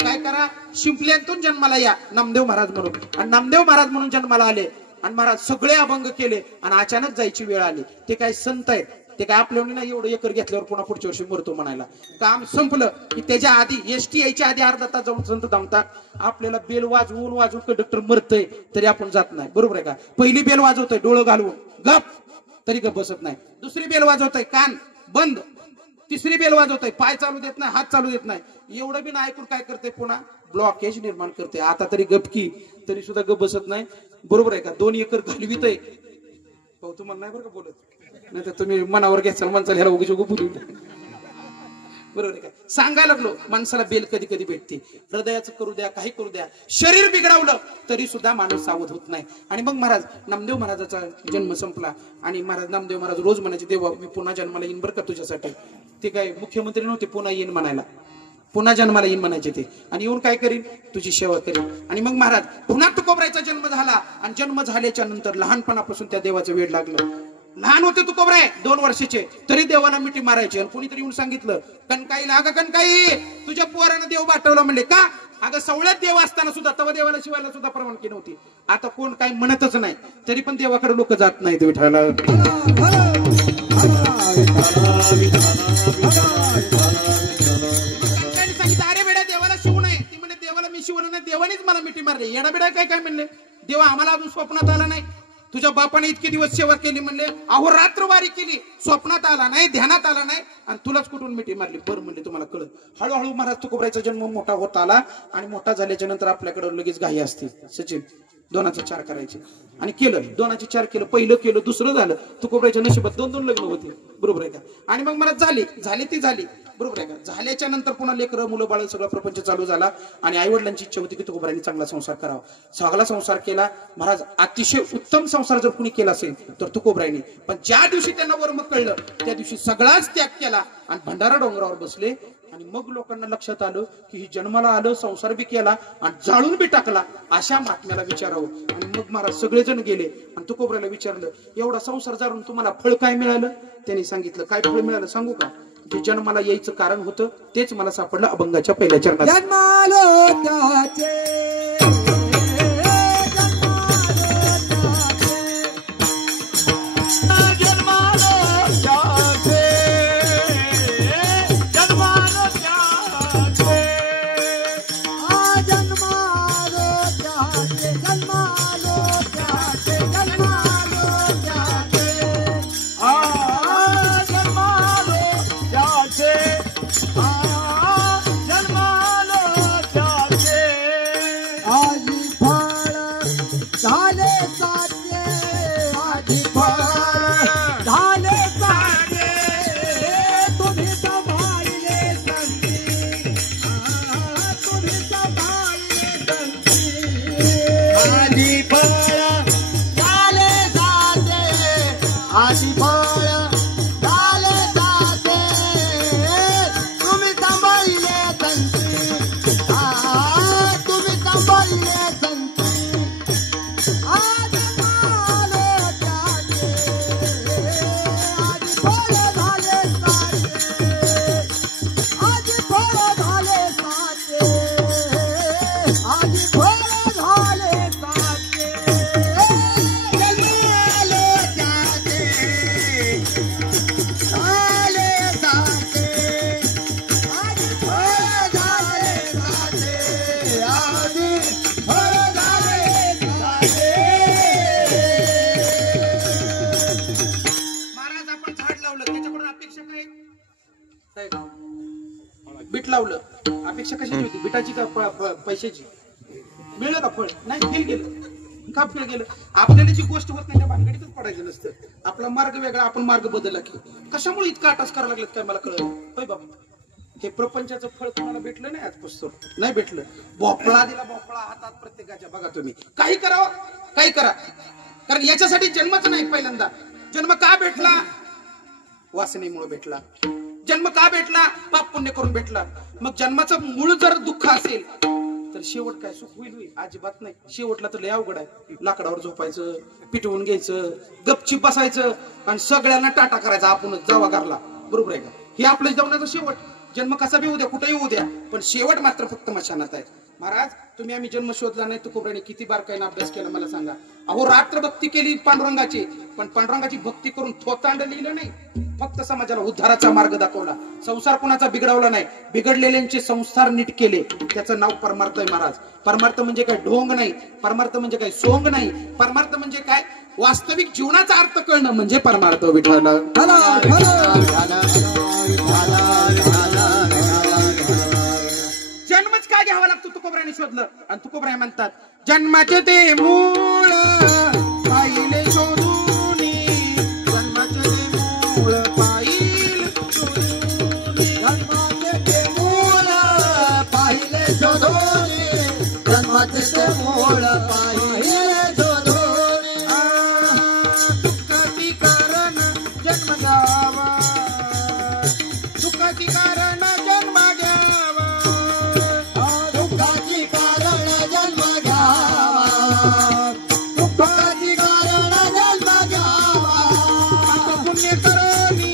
काय करा, शिंपल्यांतून जन्माला या नामदेव महाराज म्हणून. आणि नामदेव महाराज म्हणून जन्माला आले आणि महाराज सगळे अभंग केले आणि अचानक जायची वेळ आली. ते काय संत आहेत, ते काय आपल्या ना एवढं एकर घेतल्यावर पुन्हा पुढच्या वर्षी मरतो म्हणायला. काम संपलं की त्याच्या आधी एसटी यायच्या आधी अर्धा तास जाऊन संत थांबतात. आपल्याला बेल वाजवून कंडक्टर मरतय तरी आपण जात नाही. बरोबर आहे का? पहिली बेल वाजवतोय डोळं घालवून गप, तरी गप बसत नाही. दुसरी बेल वाजवतोय कान बंद. तिसरी बेल वाजवतोय पाय चालू देत नाही, हात चालू देत नाही. एवढं बी नाही ऐकून काय करते, पुन्हा ब्लॉकेज निर्माण करते. आता तरी गपकी, तरी सुद्धा गप बसत नाही. बरोबर आहे का? 2 एकर घालवितय. भाऊ तुम्हाला नाही बरं का बोलत, नाही तर तुम्ही मनावर घ्याल माणसाला ह्याला उगीच बोलू. बरोबर आहे का? सांगायला लागलो माणसाला बेल कधी कधी भेटते. हृदयाचं करू द्या, काही करू द्या, शरीर बिघडवलं तरी सुद्धा माणूस सावध होत नाही. आणि मग महाराज नामदेव महाराजाचा जन्म संपला आणि महाराज नामदेव महाराज रोज म्हणायचे, देवा मी पुन्हा जन्माला येईन बरं का तुझ्यासाठी. ते काय मुख्यमंत्री नव्हते, पुन्हा येईन म्हणायला, पुन्हा जन्माला येईन म्हणायचे ते. आणि येऊन काय करीन, तुझी सेवा करीन. आणि मग महाराज पुन्हा तुकोबरायचा जन्म झाला आणि जन्म झाल्याच्या नंतर लहानपणापासून त्या देवाचं वेड लागलं. लहान होते तुकोबराय 2 वर्षाचे, तरी देवाला मिठी मारायची. आणि कोणीतरी येऊन सांगितलं, कणकाईला अगं कणकाई तुझ्या पोरानं देव बाटवला. म्हणले का? अगं सवळ्यात देव असताना सुद्धा तवा देवाला शिवायला सुद्धा परवानगी नव्हती. आता कोण काही म्हणतच नाही तरी पण देवाकडे लोक जात नाहीत. विठाला सांगितलं, अरे बेड्या देवाला शिवू नये. ती म्हणजे देवाला मी शिवलं नाही, देवानेच मला मिठी मारली. येडा बेडा काय काय म्हणले, देवा आम्हाला अजून स्वप्नात आला नाही. तुझ्या बापाने इतके दिवस सेवा केली म्हणले, अहो रात्रवारी केली, स्वप्नात आला नाही, ध्यानात आला नाही आणि तुलाच कुठून मिठी मारली. बरं म्हणले तुम्हाला कळत. हळूहळू महाराज तुकोबरायचा जन्म मोठा होत आला आणि मोठा झाल्याच्या नंतर आपल्याकडे लगेच घाई असते. सचिन 2चे 4 करायचे आणि केलं. 2चे 4 केलं, पहिलं केलं, दुसरं झालं. तुकोबरायच्या नशिबात 2 लग्न होते. बरोबर आहे का? आणि मग मला झाली ती झाली. बरोबर आहे का? झाल्याच्या नंतर पुन्हा लेकरं मुलं बाळ सगळा प्रपंच चालू झाला आणि आई वडिलांची इच्छा होती की तुकोबरायांनी चांगला संसार करावा. चांगला संसार केला महाराज. अतिशय उत्तम संसार जर कुणी केला असेल तर तुकोबरायांनी. पण ज्या दिवशी त्यांना वर्म कळलं त्या दिवशी सगळाच त्याग केला आणि भंडारा डोंगरावर बसले. आणि मग लोकांना लक्षात आलं की ही जन्माला आलं, संसार बी केला आणि जाळून बी टाकला, अशा महात्म्याला विचारावं. आणि मग महाराज सगळेजण गेले आणि तुकोबरायला विचारलं, एवढा संसार जाळून तुम्हाला फळ काय मिळालं? त्यांनी सांगितलं, काय फळ मिळालं सांगू का? जे जन्माला यायचं कारण होतं तेच मला सापडलं अभंगाच्या पहिल्या चरणात. आधी फळ झाले साजे तुम्ही सांभाळले संती तुम्ही सांभाळले संती आधी फळ झाले साजे आधी फळ झाले साजे तुम्ही सांभाळले संती तुम्ही सांभाळले संती आज झाले त्याचे आज फळ झाले साचे आज फळ झाले साचे आज फळ झाले साचे झाले त्याचे झाले साचे आज फळ झाले साचे आज फळ झाले साचे महाराज आपण झाड लावलं त्याच्याकडून अपेक्षा काय साहेब? बीट लावलं अपेक्षा कशाची होती? बिटाची का पैशाची? मिळलं का फळ? नाही, फेल गेलं. का फेल गेलं? आपल्याला जी गोष्ट होत नाही त्या भानगडीतच पडायचं नसतं. आपला मार्ग वेगळा, आपण मार्ग बदलला की कशामुळे इतका अटास करायला लागलं काय मला कळलं. होय बाबा, हे प्रपंचाचं फळ तुम्हाला भेटलं नाही आजपासून, नाही भेटलं. भोपळा दिला भोपळा हातात प्रत्येकाच्या. बघा तुम्ही काही करावं काही करा, कारण याच्यासाठी जन्मच नाही. पहिल्यांदा जन्म का भेटला? वासनेमुळे भेटला. जन्म का भेटला? पाप पुण्य करून भेटला. मग जन्माचं मूळ जर दुःख असेल तर शेवट काय सुख होईल? अजिबात नाही. शेवटला तर लय अवघड आहे. लाकडावर झोपायचं, पिटवून घ्यायचं, गपचीप बसायचं आणि सगळ्यांना टाटा करायचा आपणच जावा घरला. बरोबर आहे का? हे आपल्या जीवनाचा शेवट. जन्म कसा बी होऊ द्या, कुठेही होऊ द्या, पण शेवट मात्र फक्त मशानात आहे. महाराज तुम्ही आम्ही जन्म शोधला नाही, तुकोबराने किती बारकाईने अभ्यास केला मला सांगा. अहो रात्र भक्ती केली पांडुरंगाची, पण पांडुरंगाची भक्ती करून थोतांड लिहिलं नाही. फक्त समाजाला उद्धाराचा मार्ग दाखवला. संसार कोणाचा बिघडवला नाही, बिघडलेल्यांचे संसार नीट केले. त्याचं नाव परमार्थ आहे महाराज. परमार्थ म्हणजे काय? ढोंग नाही. परमार्थ म्हणजे काय? सोंग नाही. परमार्थ म्हणजे काय? वास्तविक जीवनाचा अर्थ कळणं म्हणजे परमार्थ. विठ्ठल जन्मच का घ्यावा लागतो तुकोबराने शोधलं. आणि तुकोबराय म्हणतात जन्माचे ते मूळ पाहिले शोधून, जन्माचे ते मूळ पाहिले जन्माचे ते मूळ पाहिले शोधून जन्माचे ते मूळ पाहिले शोधून दुःखाची कारण जन्म घ्यावा, दुःखाची कारण जन्म घ्यावा, दुःखाची कारण जन्म घ्यावा, दुःखाची कारण जन्म घ्यावा. पाप पुण्य करोनी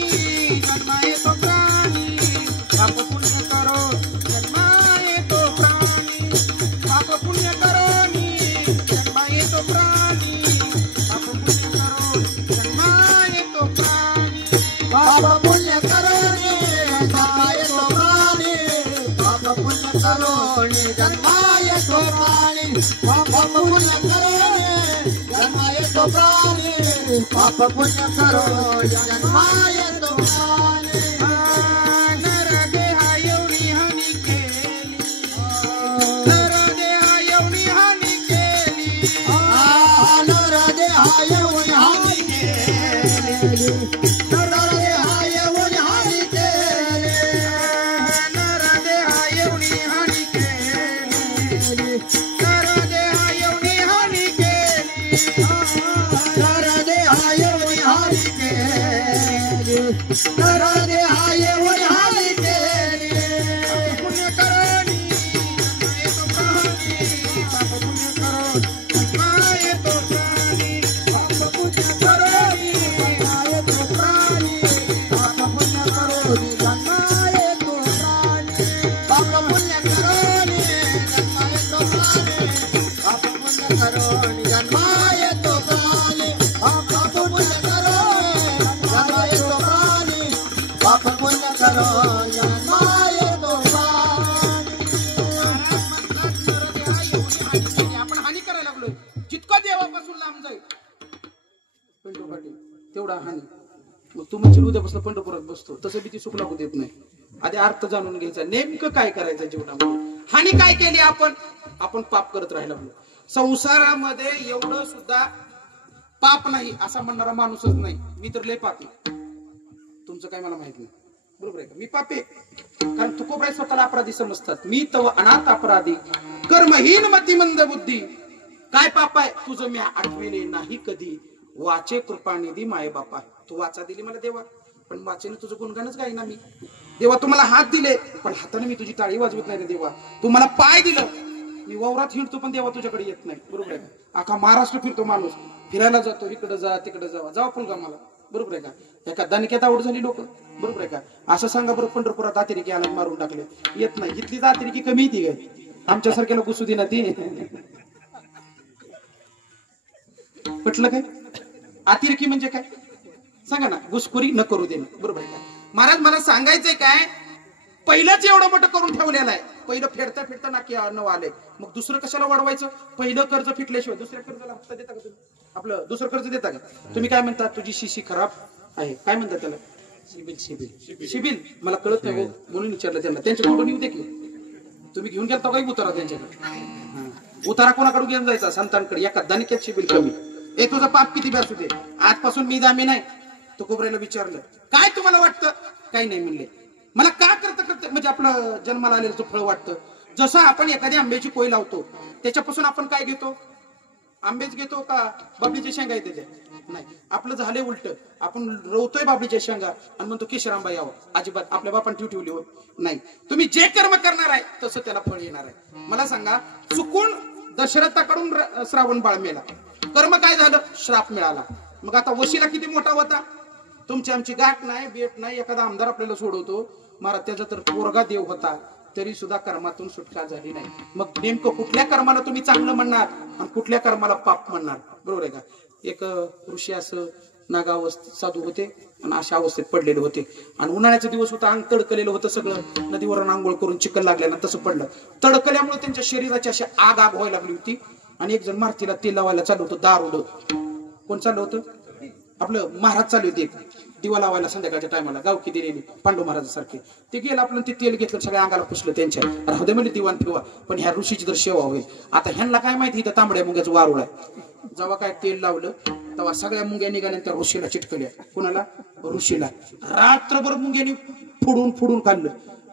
जन्मा येतो प्राणी, पाप पुण्य करो जन्मा येतो प्राणी, पाप पुण्य करोनी जन्मा येतो प्राणी, पाप पुण्य करो जन्मा येतो प्राणी. पाप पुण्य करोनी जन्मा येतो प्राणी, पाप पुण्य करोनी जन्मा येतो प्राणी, पाप पुण्य करोनी जन्मा येतो प्राणी, पाप पुण्य करोनी जन्मा येतो प्राणी. नर देहा एवढी हानी केली, नर देहा एवढी हानी केली, नर देहा एवढी हानी केली, नर देहा एवढी हानी केली, नर देहा एवढी हानी केली, नर देहा एवढी हानी केली, नर देहा एवढी हानी केली, नर देहा एवढी हानी केली. पुण्य करोनी जन्मा येतो प्राणी, पाप पुण्य करो जन्मा येतो प्राणी, पाप पुण्य करोनी जन्मा येतो प्राणी, पाप पुण्य करोनी जन्मा येतो प्राणी, पाप पुण्य करोनी जन्मा येतो प्राणी, पाप पुण्य करोनी जन्मा येतो प्राणी, पाप पुण्य करोनी जन्मा येतो प्राणी, पाप पुण्य करोनी जन्मा येतो प्राणी. आपण हानी करायला लागलोय. जितकं देवापासून लांब जाईल पंढरपाटी तेवढा हानी. मग तू म्हणजे उद्यापासून पंढरपुरात बसतो, तसं बी ती सुख लागू देत नाही. आधी अर्थ जाणून घ्यायचा, नेमकं काय करायचं जीवनामध्ये. हानी काय केली आपण? आपण पाप करत राहिला. संसारामध्ये एवढं सुद्धा पाप नाही असा म्हणणारा माणूसच नाही. मी तर लय पापी, तुमचं काय मला माहित नाही. बरोबर आहे का? मी पापी कारण तुकोबराय स्वतःला अपराधी समजतात. मी तव अनाथ अपराधी कर्महीन मतिमंद बुद्धी. काय पाप आहे तुझं मी आठविले नाही कधी. वाचे कृपानिधी माये बापा. तू वाचा दिली मला देवा, पण वाचेने तुझं गुणगानच गाईना मी. देवा तुम्हाला हात दिले पण हाताने मी तुझी टाळी वाजवत नाही रे देवा. तुम्हाला पाय दिलं, मी वावरात हिंडतो पण देवा तुझ्याकडे येत नाही. बरोबर आहे का? अख्खा महाराष्ट्र फिरतो माणूस, फिरायला जातो, इकडे जा तिकडे जावा, जावा पुलगा मला. बरोबर आहे का? एका दणक्यात आवड झाली लोक. बरोबर आहे का? असं सांगा बरं, पंढरपुरात अतिरेकी आला मारून टाकले, येत नाही. इथलीच अतिरेकी कमी येते काय? आमच्यासारख्याला घुसू दे ना ती. म्हटलं काय अतिरेकी म्हणजे काय सांगा ना? घुसखोरी न करू देणं. बरोबर आहे का? महाराज मला सांगायचंय काय, पहिलंच एवढं मोठं करून ठेवलेलं आहे. पहिलं फेडता फेडता नाकी न आले, मग दुसरं कशाला वाढवायचं? पहिलं कर्ज फिटल्याशिवाय दुसऱ्या कर्जाला हप्ता देता का तुम्ही? आपलं दुसरं कर्ज देता का तुम्ही? काय म्हणता? तुझी शिशी खराब आहे, काय म्हणतात त्याला? सिबिल. सिबिल सिबिल मला कळत नाही हो, म्हणून विचारलं त्यांना. त्यांच्या फोटो येऊ दे की. तुम्ही घेऊन गेलता काही उतारा त्यांच्याकडे? उतारा कोणाकडे घेऊन जायचा? संतांकडे. एका दणक्यात सिबिल कमी. ए तुझं पाप किती बॅस होते? आजपासून मी जामीन नाही. तुकोबरायला विचारलं काय तुम्हाला वाटतं? काही नाही म्हणले. मला का करता म्हणजे आपलं जन्माला आलेलं फळ वाटतं. जसं आपण एखाद्या आंब्याची कोय लावतो, त्याच्यापासून आपण काय घेतो? आंबेच घेतो का बाबलीच्या शेंगा येते त्या? नाही. आपलं झाले उलट. आपण रोवतोय बाबलीच्या शेंगा आणि म्हणतो केशरांबा यावं. अजिबात. आपल्या बापान ठेवली हो नाही. तुम्ही जे कर्म करणार आहे तसं त्याला फळ येणार आहे. मला सांगा, चुकून दशरथाकडून श्रावण बाळ मेला, कर्म काय झालं? श्राप मिळाला. मग आता वशिला किती मोठा होता? तुमची आमची गाठ नाही, बेट नाही. एखादा आमदार आपल्याला सोडवतो, महाराज त्याचा तर पोरगा देव होता, तरी सुद्धा कर्मातून सुटका झाली नाही. मग नेमकं कुठल्या कर्माला तुम्ही चांगलं म्हणणार आणि कुठल्या कर्माला पाप म्हणणार? बरोबर आहे का? एक ऋषी असं नागावस्थेत साधू होते आणि अशा अवस्थेत पडलेले होते आणि उन्हाळ्याचा दिवस होता, अंग तडकलेलं होतं सगळं. नदीवरून आंघोळ करून चिखल लागल्यानं तसं पडलं. तडकल्यामुळे त्यांच्या शरीराची अशी आग व्हायला लागली होती आणि एक जण मारुतीला तेल लावायला चालू होतं. दारुड. कोण चालू होतं? आपलं महाराज चालू होते. दिवा लावायला संध्याकाळच्या टायमाला गावकी दिलेली पांडू महाराजासारखे. ते गेलं आपलं, ते तेल घेतलं, सगळ्या अंगाला पुसलं त्यांच्या. हृदय म्हणजे दिवाण ठेवा, पण ह्या ऋषीची तर सेवा होईल. आता ह्यांना काय माहिती इथं तांबड्या मुंग्याचं वारुळ आहे. जेव्हा काय तेल लावलं तेव्हा सगळ्या मुंग्या निघाल्या त्या ऋषीला चिटकल्या. कुणाला? ऋषीला. रात्रभर मुंग्यानी फोडून फोडून काढलं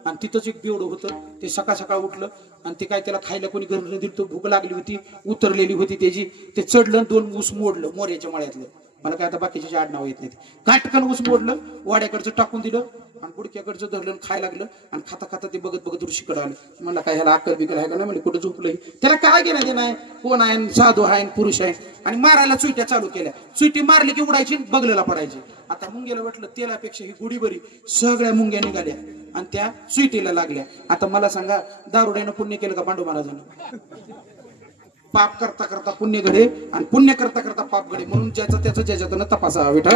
आणि तिथंच एक बेवडं होतं. ते सकाळ सकाळ उठलं आणि ते काय त्याला खायला कोणी घर न दिलं, भूक लागली होती, उतरलेली होती त्याची. ते चढलं, 2 ऊस मोडलं मोर्याच्या मळ्यातलं. मला काय आता बाकीचे आडनाव येत नाहीत. काटकन ऊस मोडलं, वाड्याकडचं टाकून दिलं आणि गुडक्याकडचं धरलं, खायला लागलं आणि खाता खाता ते बघत बघत ऋषीकडे आलं. मला काय ह्याला अक्कल बिकल आहे का नाही? म्हणजे कुठं झोपलंय? त्याला काय घेणं देणं आहे? कोण आहे? साधू आहे, पुरुष आहे. आणि मारायला चुईट्या चालू केल्या. चुईटी मारली की उडायची, बगलेला पडायची. आता मुंग्याला वाटलं तेलापेक्षा ही गुढी बरी. सगळ्या मुंग्या निघाल्या आणि त्या चुईटीला लागल्या. आता मला सांगा, दारुड्यानं पुण्य केलं का पांडू महाराजांना? पाप करता करता पुण्य घडे आणि पुण्य करता करता पाप घडे. म्हणून ज्याचं त्याचं ज्याच्यातनं तपासा. विठ्ठल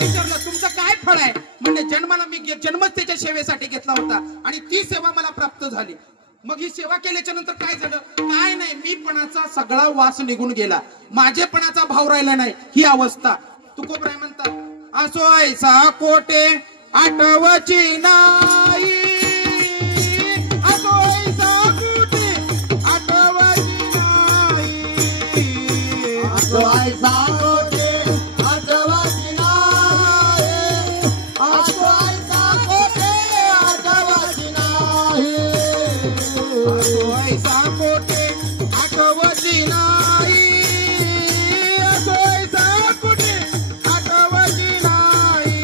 विचारलं तुमचं काय फळ आहे? म्हणजे जन्माला मी जन्मच त्याच्या सेवेसाठी घेतला होता आणि ती सेवा मला प्राप्त झाली. मग ही सेवा केल्याच्या नंतर काय झालं? काय नाही, मीपणाचा सगळा वास निघून गेला, माझेपणाचा भाव राहिला नाही. ही अवस्था तुकोबराय म्हणतात, असो ऐसा कोटे आठवची नाही, असो ऐसा कोटे आठवची नाही, असो ऐसा कोटे आठवची नाही, असो ऐसा कोटे आठवची नाही, असो ऐसा कोटे आठवची नाही, असो ऐसा कोटे आठवची नाही,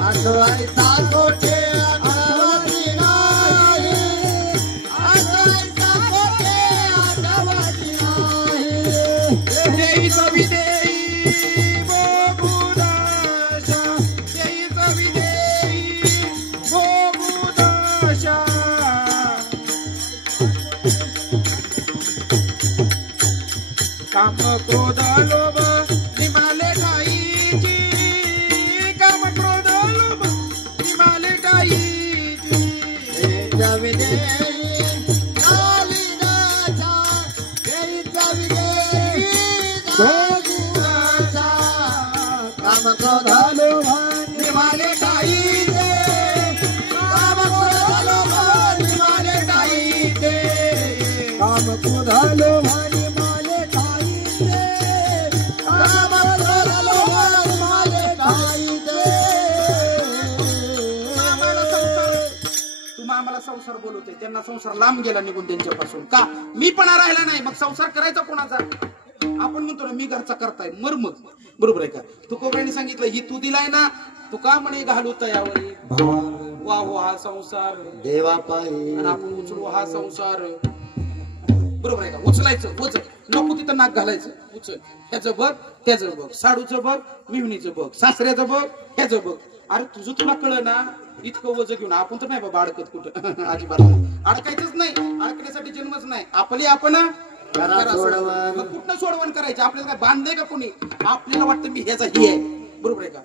असो ऐसा कोटे आठवची नाही, असो ऐसा कोटे आठवची नाही. देई सविदेई गोकुदाशा, देई सविदेई गोकुदाशा. काम क्रोध लोभ निमाले गाईची, काम क्रोध लोभ निमाले गाईची. जविदेई कालिदासा, देई जविदेई गोकुळाचा, काम क्रोध लोभ निमाले गाईचे, काम क्रोध लोभ राम कुधालो म्हणी माले ठाई दे राम कुधालो म्हणी माले ठाई दे तुम्ही आम्हाला संसार बोलवते, त्यांना संसार लांब गेला निघून त्यांच्यापासून का मी पण राहिला नाही, मग संसार करायचा कोणाचा? आपण म्हणतो ना मी घरचा करताय मग बरोबर आहे का? तुकोबऱ्याने सांगितलं ही तू दिलाय ना, तू का म्हणे घालू तयावरी वा हो हा संसार देवा पायी आणि आपण उचलू हा संसार, बरोबर आहे का? उचलायचं उचल, नको तिथं नाक घालायचं, उचल. ह्याचं बघ त्याचं बघ, साडूचं बघ मिवणीचं बघ, सासऱ्याचं बघ ह्याचं बघ. अरे तुझं तुला कळ ना, इतकं वजन घेऊन आपण तर नाही बाबा अडकत कुठं अजिबात अडकायचंच नाही, अडकण्यासाठी जन्मच नाही. आपली आपण कुठनं सोडवण करायची? आपल्याला काय बांधलंय का कोणी? आपल्याला वाटतं मी ह्याचा ही आहे, बरोबर आहे का?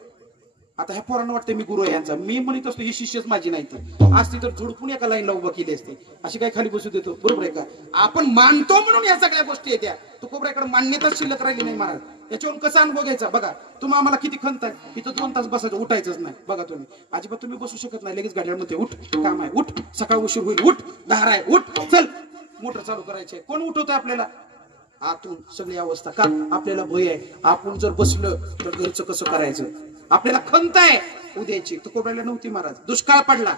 आता ह्या पोरांना वाटतं मी गुरु आहे यांचा, मी म्हणत असतो ही शिष्यच माझी नाही, ती असती तर झुडपून एका लाईनला उभा केली असते, अशी काय खाली बसू देतो, बरोबर आहे का? आपण मानतो म्हणून या सगळ्या गोष्टी येत्या. तुकोबऱ्याकडे मान्यताच शिल्लक राहिली नाही महाराज. याच्यावरून कसा अनुभव घ्यायचा बघा. तुम्ही आम्हाला किती खंत आहे, इथं 2 तास बसायचं, उठायचंच नाही बघा. तुम्ही अजिबात तुम्ही बसू शकत नाही, लगेच गाड्यांमध्ये उठ, काम आहे उठ, सकाळ उशीर होईल उठ, दार आहे उठ, चल मोटर चालू करायची. कोण उठवतंय आपल्याला? आतून सगळी अवस्था. का? आपल्याला भय आहे, आपण जर बसलं तर घरचं कसं करायचं, आपल्याला खंत आहे उद्याची. तुकोबऱ्याला नव्हती महाराज, दुष्काळ पडला,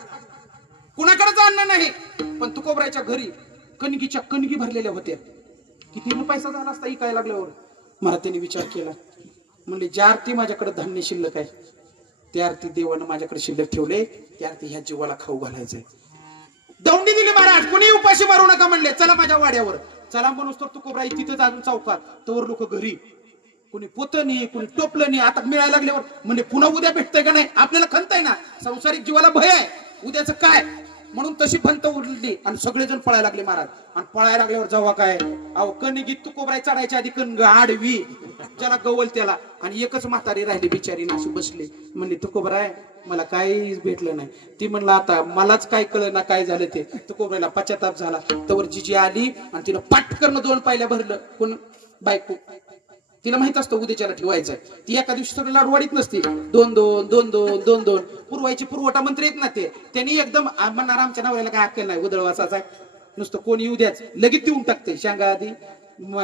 कुणाकडेच अन्न नाही, पण तुकोबऱ्याच्या घरी कणगीच्या कणगी भरलेल्या होत्या. किती पैसा झाला असता ही काय लागल्यावर. महाराज त्यांनी विचार केला, म्हणले ज्या अर्थी माझ्याकडे धान्य शिल्लक आहे त्या अर्थी देवानं माझ्याकडे शिल्लक ठेवले, त्या अर्थी ह्या जीवाला खाऊ घालायचंय. दौंडी दिली महाराज, कोणी उपाशी मारू नका म्हणले, चला माझ्या वाड्यावर चला. म्हणून तर तुकोबराई तिथेच अजून चौकात, तोवर लोक घरी, कोणी पोतं नाही कोणी टोपलं नाही. आता मिळायला लागल्यावर म्हणजे पुन्हा उद्या भेटतंय का नाही, आपल्याला खंत आहे ना, संसारिक जीवाला भय आहे उद्याचं काय, म्हणून तशी खंत उरली आणि सगळेजण पळायला लागले महाराज. आणि पळायला लागल्यावर जेव्हा काय अहो कणगीत तुकोबराई चढायच्या आधी कणग आडवी, ज्याला गवल त्याला, आणि एकच म्हातारी राहिली बिचारी नाशी बसली. म्हणली तुकोबराय मला काहीच भेटलं नाही. ती म्हणलं आता मलाच काय कळलं ना काय झालं ते. तुकोबरायला पश्चाताप झाला. तवर जिजी आली आणि तिनं पटकन 2 पायल्या भरलं. कोण? बायको. तिला माहित असतं उद्याच्याला ठेवायचंय. ती एका दिवशी सगळं लाडवाडीत नसती, 2-2 पुरवायची. पुरवठा मंत्री येत ना ते, त्यांनी एकदम म्हणणार आमच्या नवऱ्याला काय अक्कल नाही, उदळवासाचा नुसतं कोणी येऊ द्याच लगेच देऊन टाकते. शेंगा आधी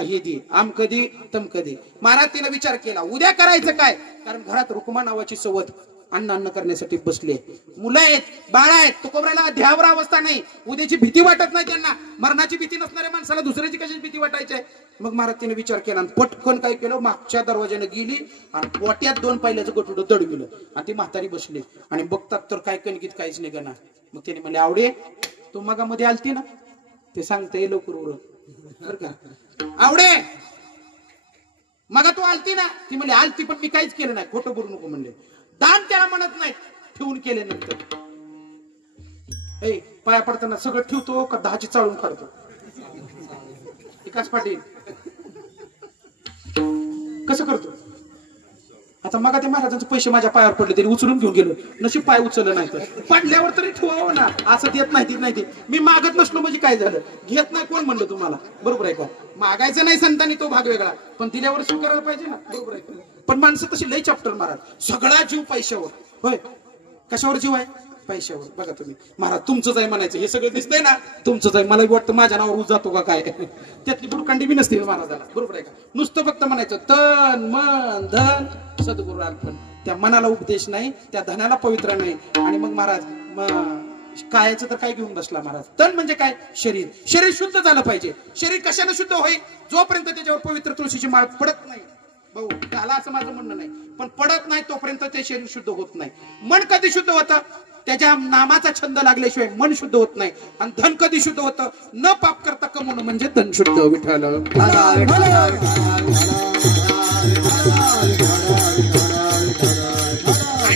हे दे, आम कधी तम कधी. महाराज तिला विचार केला उद्या करायचं काय, कारण घरात रुक्मा नावाची सवत अन्न करण्यासाठी बसले, मुलं आहेत बाळ आहेत. तुकोबरायला ध्यावर अवस्था नाही, उद्याची भीती वाटत नाही त्यांना. मरणाची भीती नसणाऱ्या माणसाला दुसऱ्याची कशाची भीती वाटायची. मग महाराज तिने विचार केला आणि पटकन काय केलं, मागच्या दरवाजाने गेली आणि पोट्यात 2 पायल्याचं गटुडं दडविलं आणि ती म्हातारी बसली. आणि बघतात तर काय कणकीत काहीच निघणार. मग त्याने म्हणले आवडे तू मगामध्ये आलती ना, ते सांगते लवकर उरत बर का. आवडे मगा तू आलती ना, ती म्हणली आलती पण मी काहीच केलं नाही, खोटं बोलू नको म्हणले. दान त्याला म्हणत नाही, ठेवून केले नंतर. पाया पडताना सगळं ठेवतो का 10ची चाळून काढतो? विकास पाटील कसं करतो? आता मग ते महाराजांचे पैसे माझ्या पायावर पडले, त्यांनी उचलून घेऊन गेलो. नशीब पाय उचललं नाही तर पडल्यावर तरी ठेवावं ना. असं देत नाही मी मागत नसलो म्हणजे काय झालं, घेत नाही कोण म्हणलं तुम्हाला, बरोबर आहे का? मागायचं नाही संतांनी, तो भाग वेगळा, पण दिल्यावर स्वीकारायला पाहिजे ना, बरोबर आहे का? पण माणसं तशी लई चॅप्टर महाराज, सगळा जीव पैशावर. होय कशावर जीव आहे? पैशावर. बघा तुम्ही महाराज तुमचंच आहे म्हणायचं, हे सगळं दिसतंय ना तुमचंच आहे. मला वाटतं माझ्या नावावर जातो का काय, त्यातली बुडकांडी बी नसते महाराजाला, बरोबर आहे का? नुसतं फक्त म्हणायचं तन मन धन सद्गुरू अर्पण. त्या मनाला उपदेश नाही, त्या धनाला पवित्र नाही. आणि मग महाराज कायचं तर काय घेऊन बसला महाराज. तन म्हणजे काय? शरीर. शरीर शुद्ध झालं पाहिजे. शरीर कशाने शुद्ध होईल? जोपर्यंत त्याच्यावर पवित्र तुळशीची माळ पडत नाही भाऊ, झाला असं माझं म्हणणं नाही, पण पडत नाही तोपर्यंत ते शरीर शुद्ध होत नाही. मन कधी शुद्ध होतं? त्याच्या नामाचा छंद लागल्याशिवाय मन शुद्ध होत नाही. आणि धन कधी शुद्ध होतं? न पाप करता कमवणं म्हणजे धन शुद्ध. विठ्ठल. आणि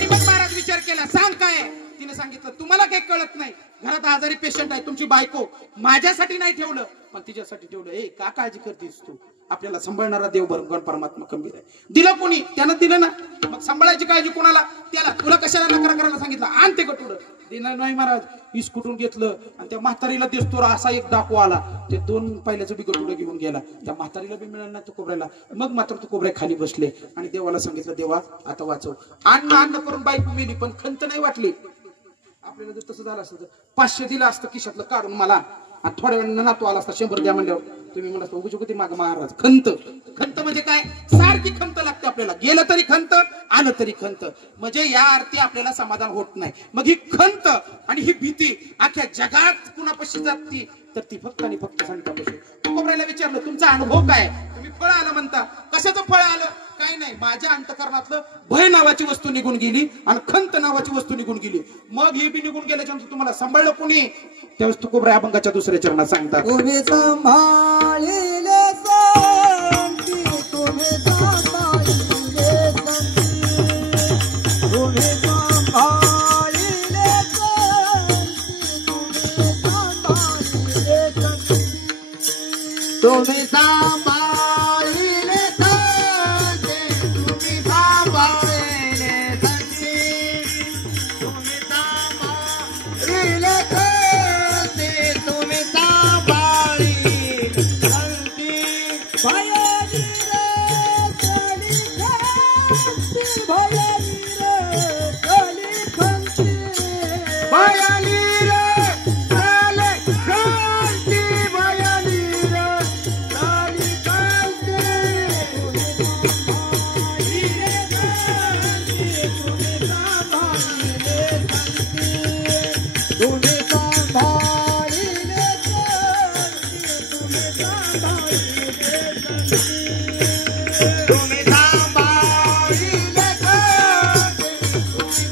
मग महाराज विचार केला, सांग काय? तिने सांगितलं तुम्हाला काही कळत नाही, घरात आजारी पेशंट आहे, तुमची बायको माझ्यासाठी नाही ठेवलं पण तिच्यासाठी ठेवलं. का काळजी करतेस तू? आपल्याला सांभाळणारा देव भगवान परमात्मा खंबीर आहे. दिलं कोणी? त्यानं दिलं ना. मग सांभाळायची काळजी कोणाला? त्याला. तुला कशाला नकार करायला सांगितलं? आण ते गटुडं. दिलं नाही महाराज, इस्कुटून घेतलं आणि त्या म्हातारीला दिसतो असा एक डाकू आला, ते 2 पायल्याचं बी गटुडं घेऊन गेला. त्या म्हातारीला बी मिळालं नाही तुकोबऱ्याला. मग मात्र तुकोबऱ्या खाली बसले आणि देवाला सांगितलं, देवा आता वाचव. अन्न करून बायको मेली पण खंत नाही वाटली. आपल्याला जर तसं झालं असतं तर 500 दिलं असतं खिशातलं काढून मला, आणि थोड्या वेळानं नातू आला असता 100 द्या म्हणल्यावर तुम्ही म्हणला असता उगीच होती माग महाराज. खंत खंत म्हणजे काय? सारखी खंत लागते आपल्याला, गेलं तरी खंत, आलं तरी खंत. म्हणजे या अर्थी आपल्याला समाधान होत नाही. मग ही खंत आणि ही भीती अख्ख्या जगात कुणापाशी जाती तर ती फक्त आणि फक्त संतापाशी. तुकोबरायला विचारलं तुमचा अनुभव काय? तुम्ही फळ आलं म्हणता, कशाचं फळ आलं? काही नाही, माझ्या अंतकरणातलं भय नावाची वस्तू निघून गेली आणि खंत नावाची वस्तू निघून गेली. मग हे बी निघून गेल्याच्यानंतर तुम्हाला सांभाळलं कोणी? त्यावेळेस तुकोबराय अभंगाच्या दुसऱ्या चरणात सांगतात, तुम्ही सांभाळिले संती, तुम्ही सांभाळिले संती, तुम्ही सांभाळिले संती, तुम्ही सांभाळिले संती, तुम्ही सांभाळिले संती, तुम्ही सांभाळिले संती, तुम्ही सांभाळिले संती, तुम्ही सांभाळिले संती. भयाली रे कली खंती, भयाली रे कली खंती, भयाली रे कली खंती, भयाली रे कली खंती. तुम्ही सांभाळिले संती, तुम्ही सांभाळिले संती, तुम्ही सांभाळिले संती, तुम्ही सांभाळिले संती,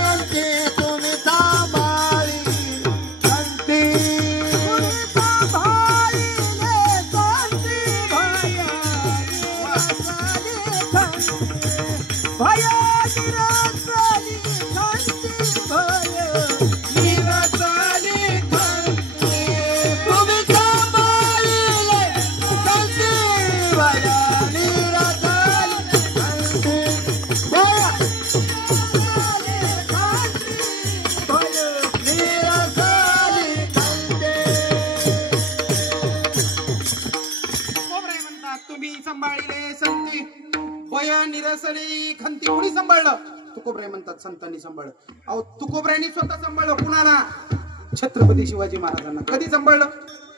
तुम्ही सांभाळिले संती, तुम्ही सांभाळिले संती, भयाली रसाली खंती, भयाली रसाली खंती, तुम्ही सांभाळिले संती, भयाली रसाली खंती, भयाली रसाली खंती. तुकोबराय म्हणतात तुम्ही सांभाळिले संती, भय निरसली खंती. कुणी सांभाळलं? तुकोबराय म्हणतात संतांनी सांभाळलं. अहो तुकोबरायनी स्वतः सांभाळलं. कुणाला? छत्रपती शिवाजी महाराजांना. कधी सांभाळलं?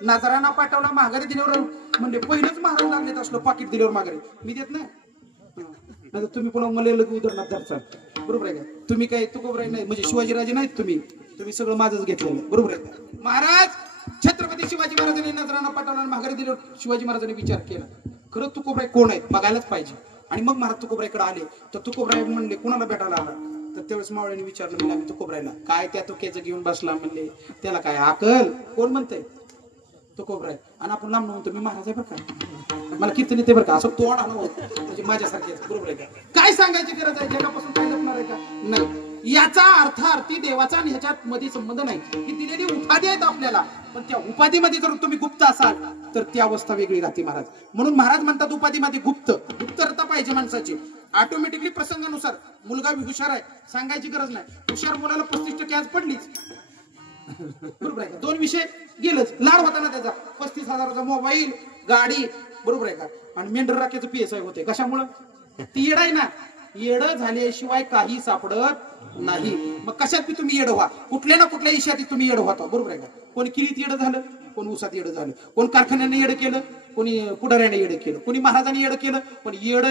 नजराना पाठवला, माघारी दिल्यावर म्हणजे पहिलंच महाराज लागलेत असलो पाकिट दिल्यावर माघारी मी देत नाही. नाही तुम्ही पुन्हा मला उदाहरणात धरचाल. बरोबर आहे का? तुम्ही काय तुकोबराय नाही म्हणजे शिवाजीराजे नाहीत तुम्ही सगळं माझंच घेतलेलं. बरोबर आहे? महाराज छत्रपती शिवाजी महाराजांनी नजराना पाठवला आणि माघारी दिल्यावर शिवाजी महाराजांनी विचार केला खरं तुकोबराय कोण आहेत बघायलाच पाहिजे. आणि मग महाराज तुकोबरायकडे आले तर तुकोबराय म्हणले कुणाला भेटायला आला? तर त्यावेळेस मावळ्यांनी विचारलं म्हणजे आम्ही तुकोबरायला. काय त्या तुक्याचं घेऊन बसला म्हणले, त्याला काय अकल? कोण म्हणतंय? तुकोबराय. आणि आपण लांब म्हणतो मी महाराज आहे बरं का, मला कीर्तन येते बरं का, असं तोंड आलं होतं म्हणजे माझ्यासारखे. बरोबर आहे का? काय सांगायची गरज आहे? जगापासून काय लपणार आहे का? नाही. याचा अर्थार्थी देवाचा आणि ह्याच्यात मध्ये संबंध नाही. ही दिलेली उपाधी आहेत आपल्याला, पण त्या उपाधीमध्ये जर तुम्ही गुप्त असाल तर ती अवस्था वेगळी राहते महाराज. म्हणून महाराज म्हणतात उपाधीमध्ये गुप्तरता पाहिजे माणसाची. ऑटोमॅटिकली प्रसंगानुसार मुलगा हुशार आहे सांगायची गरज नाही. हुशार मुलाला 35% आज पडलीच. बरोबर आहे का? 2 विषय गेलंच. लाड होता ना त्याचा 35,000चा मोबाईल, गाडी. बरोबर आहे का? आणि मेंढर राख्याचं PSI होते. कशामुळं? ती येड आहे ना. येड झाल्याशिवाय काही सापडत नाही. मग कशात बी तुम्ही येड व्हा, कुठल्या ना कुठल्या विषयात तुम्ही येड व्हाता. बरोबर आहे का? कोणी किलीत येड झालं, कोण उसात येड झालं, कोण कारखान्याने येड केलं, कोणी पुढाऱ्याने येड केलं, कोणी महाराजांनी येड केलं. पण येड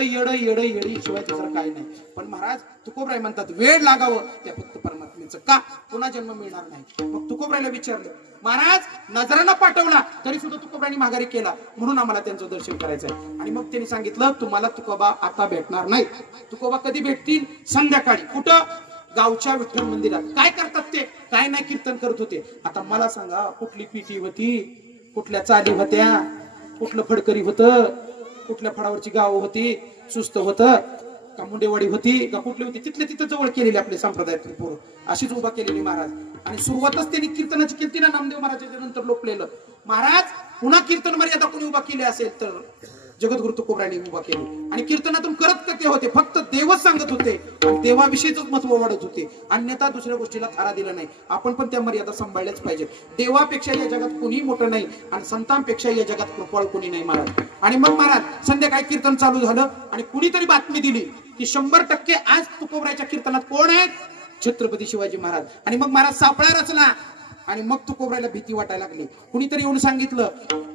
शिवाय दुसरं काही नाही. पण महाराज तुकोबराय म्हणतात वेळ लागावं त्या फक्त परमात्म्याचं. का? पुन्हा जन्म मिळणार नाही. मग तुकोबरायला विचारलं महाराज नजरांना पाठवला तरी सुद्धा तुकोबरायनी माघारी केला म्हणून आम्हाला त्यांचं दर्शन करायचंय. आणि मग त्यांनी सांगितलं तुम्हाला तुकोबा आता भेटणार नाही. तुकोबा कधी भेटतील? संध्याकाळी. कुठं? गावच्या विठ्ठल मंदिरात. काय करतात ते? काय नाही कीर्तन करत होते. आता मला सांगा कुठली पिटी होती, कुठल्या चाली होत्या, कुठलं फडकरी होतं, कुठल्या फडावरची गाव होती, सुस्त होतं का मुंडेवाडी होती का कुठली होती? तिथले तिथं जवळ केलेली आपले संप्रदायातली पोरं अशीच उभा केलेली महाराज. आणि सुरुवातच त्यांनी कीर्तनाची केली ना नामदेव महाराजांच्या नंतर लोपलेलं. महाराज पुन्हा कीर्तन मर्यादा कोणी उभा केली असेल तर जगद्गुरु तुकोबरायांनी उभा केली. आणि कीर्तनातून करत ते होते फक्त देवच सांगत होते आणि देवाविषयीच महत्व वाढत होते. अन्यथा दुसऱ्या गोष्टीला थारा दिला नाही. आपण पण त्या मर्यादा सांभाळल्याच पाहिजेत. देवापेक्षा या जगात कोणी मोठं नाही आणि संतांपेक्षा या जगात कृपाळ कोणी नाही महाराज. आणि मग महाराज संध्याकाळी कीर्तन चालू झालं आणि कुणीतरी बातमी दिली की 100% आज तुकोबरायच्या कीर्तनात मैदानात कोण आहेत? छत्रपती शिवाजी महाराज. आणि मग महाराज सापळा रचला आणि मग तुकोबरायला भीती वाटायला लागली. कुणीतरी येऊन सांगितलं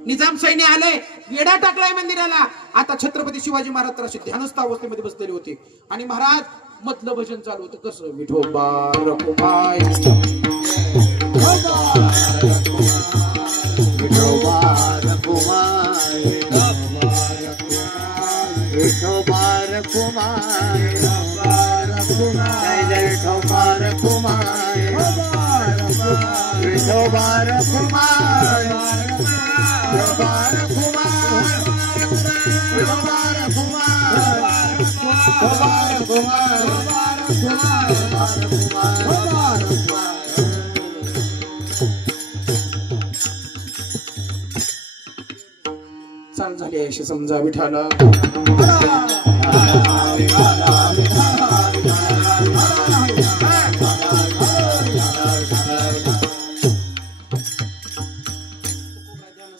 निजाम सैन्य आलंय, वेढा टाकलाय मंदिराला. आता छत्रपती शिवाजी महाराज तर असे ध्यानस्थ अवस्थेमध्ये बसलेले होते आणि महाराज मधलं भजन चालू होतं. कसं? विठोबा रखुमाई विठोबा रखुमाई विठोबा रखुमाई जय जय विठोबा रखुमाई विठोबा रखुमाई विठोबा रखुमाई विठोबा रखुमाई विठोबा रखुमाई चाल झाली आहे अशी समजा विठाला.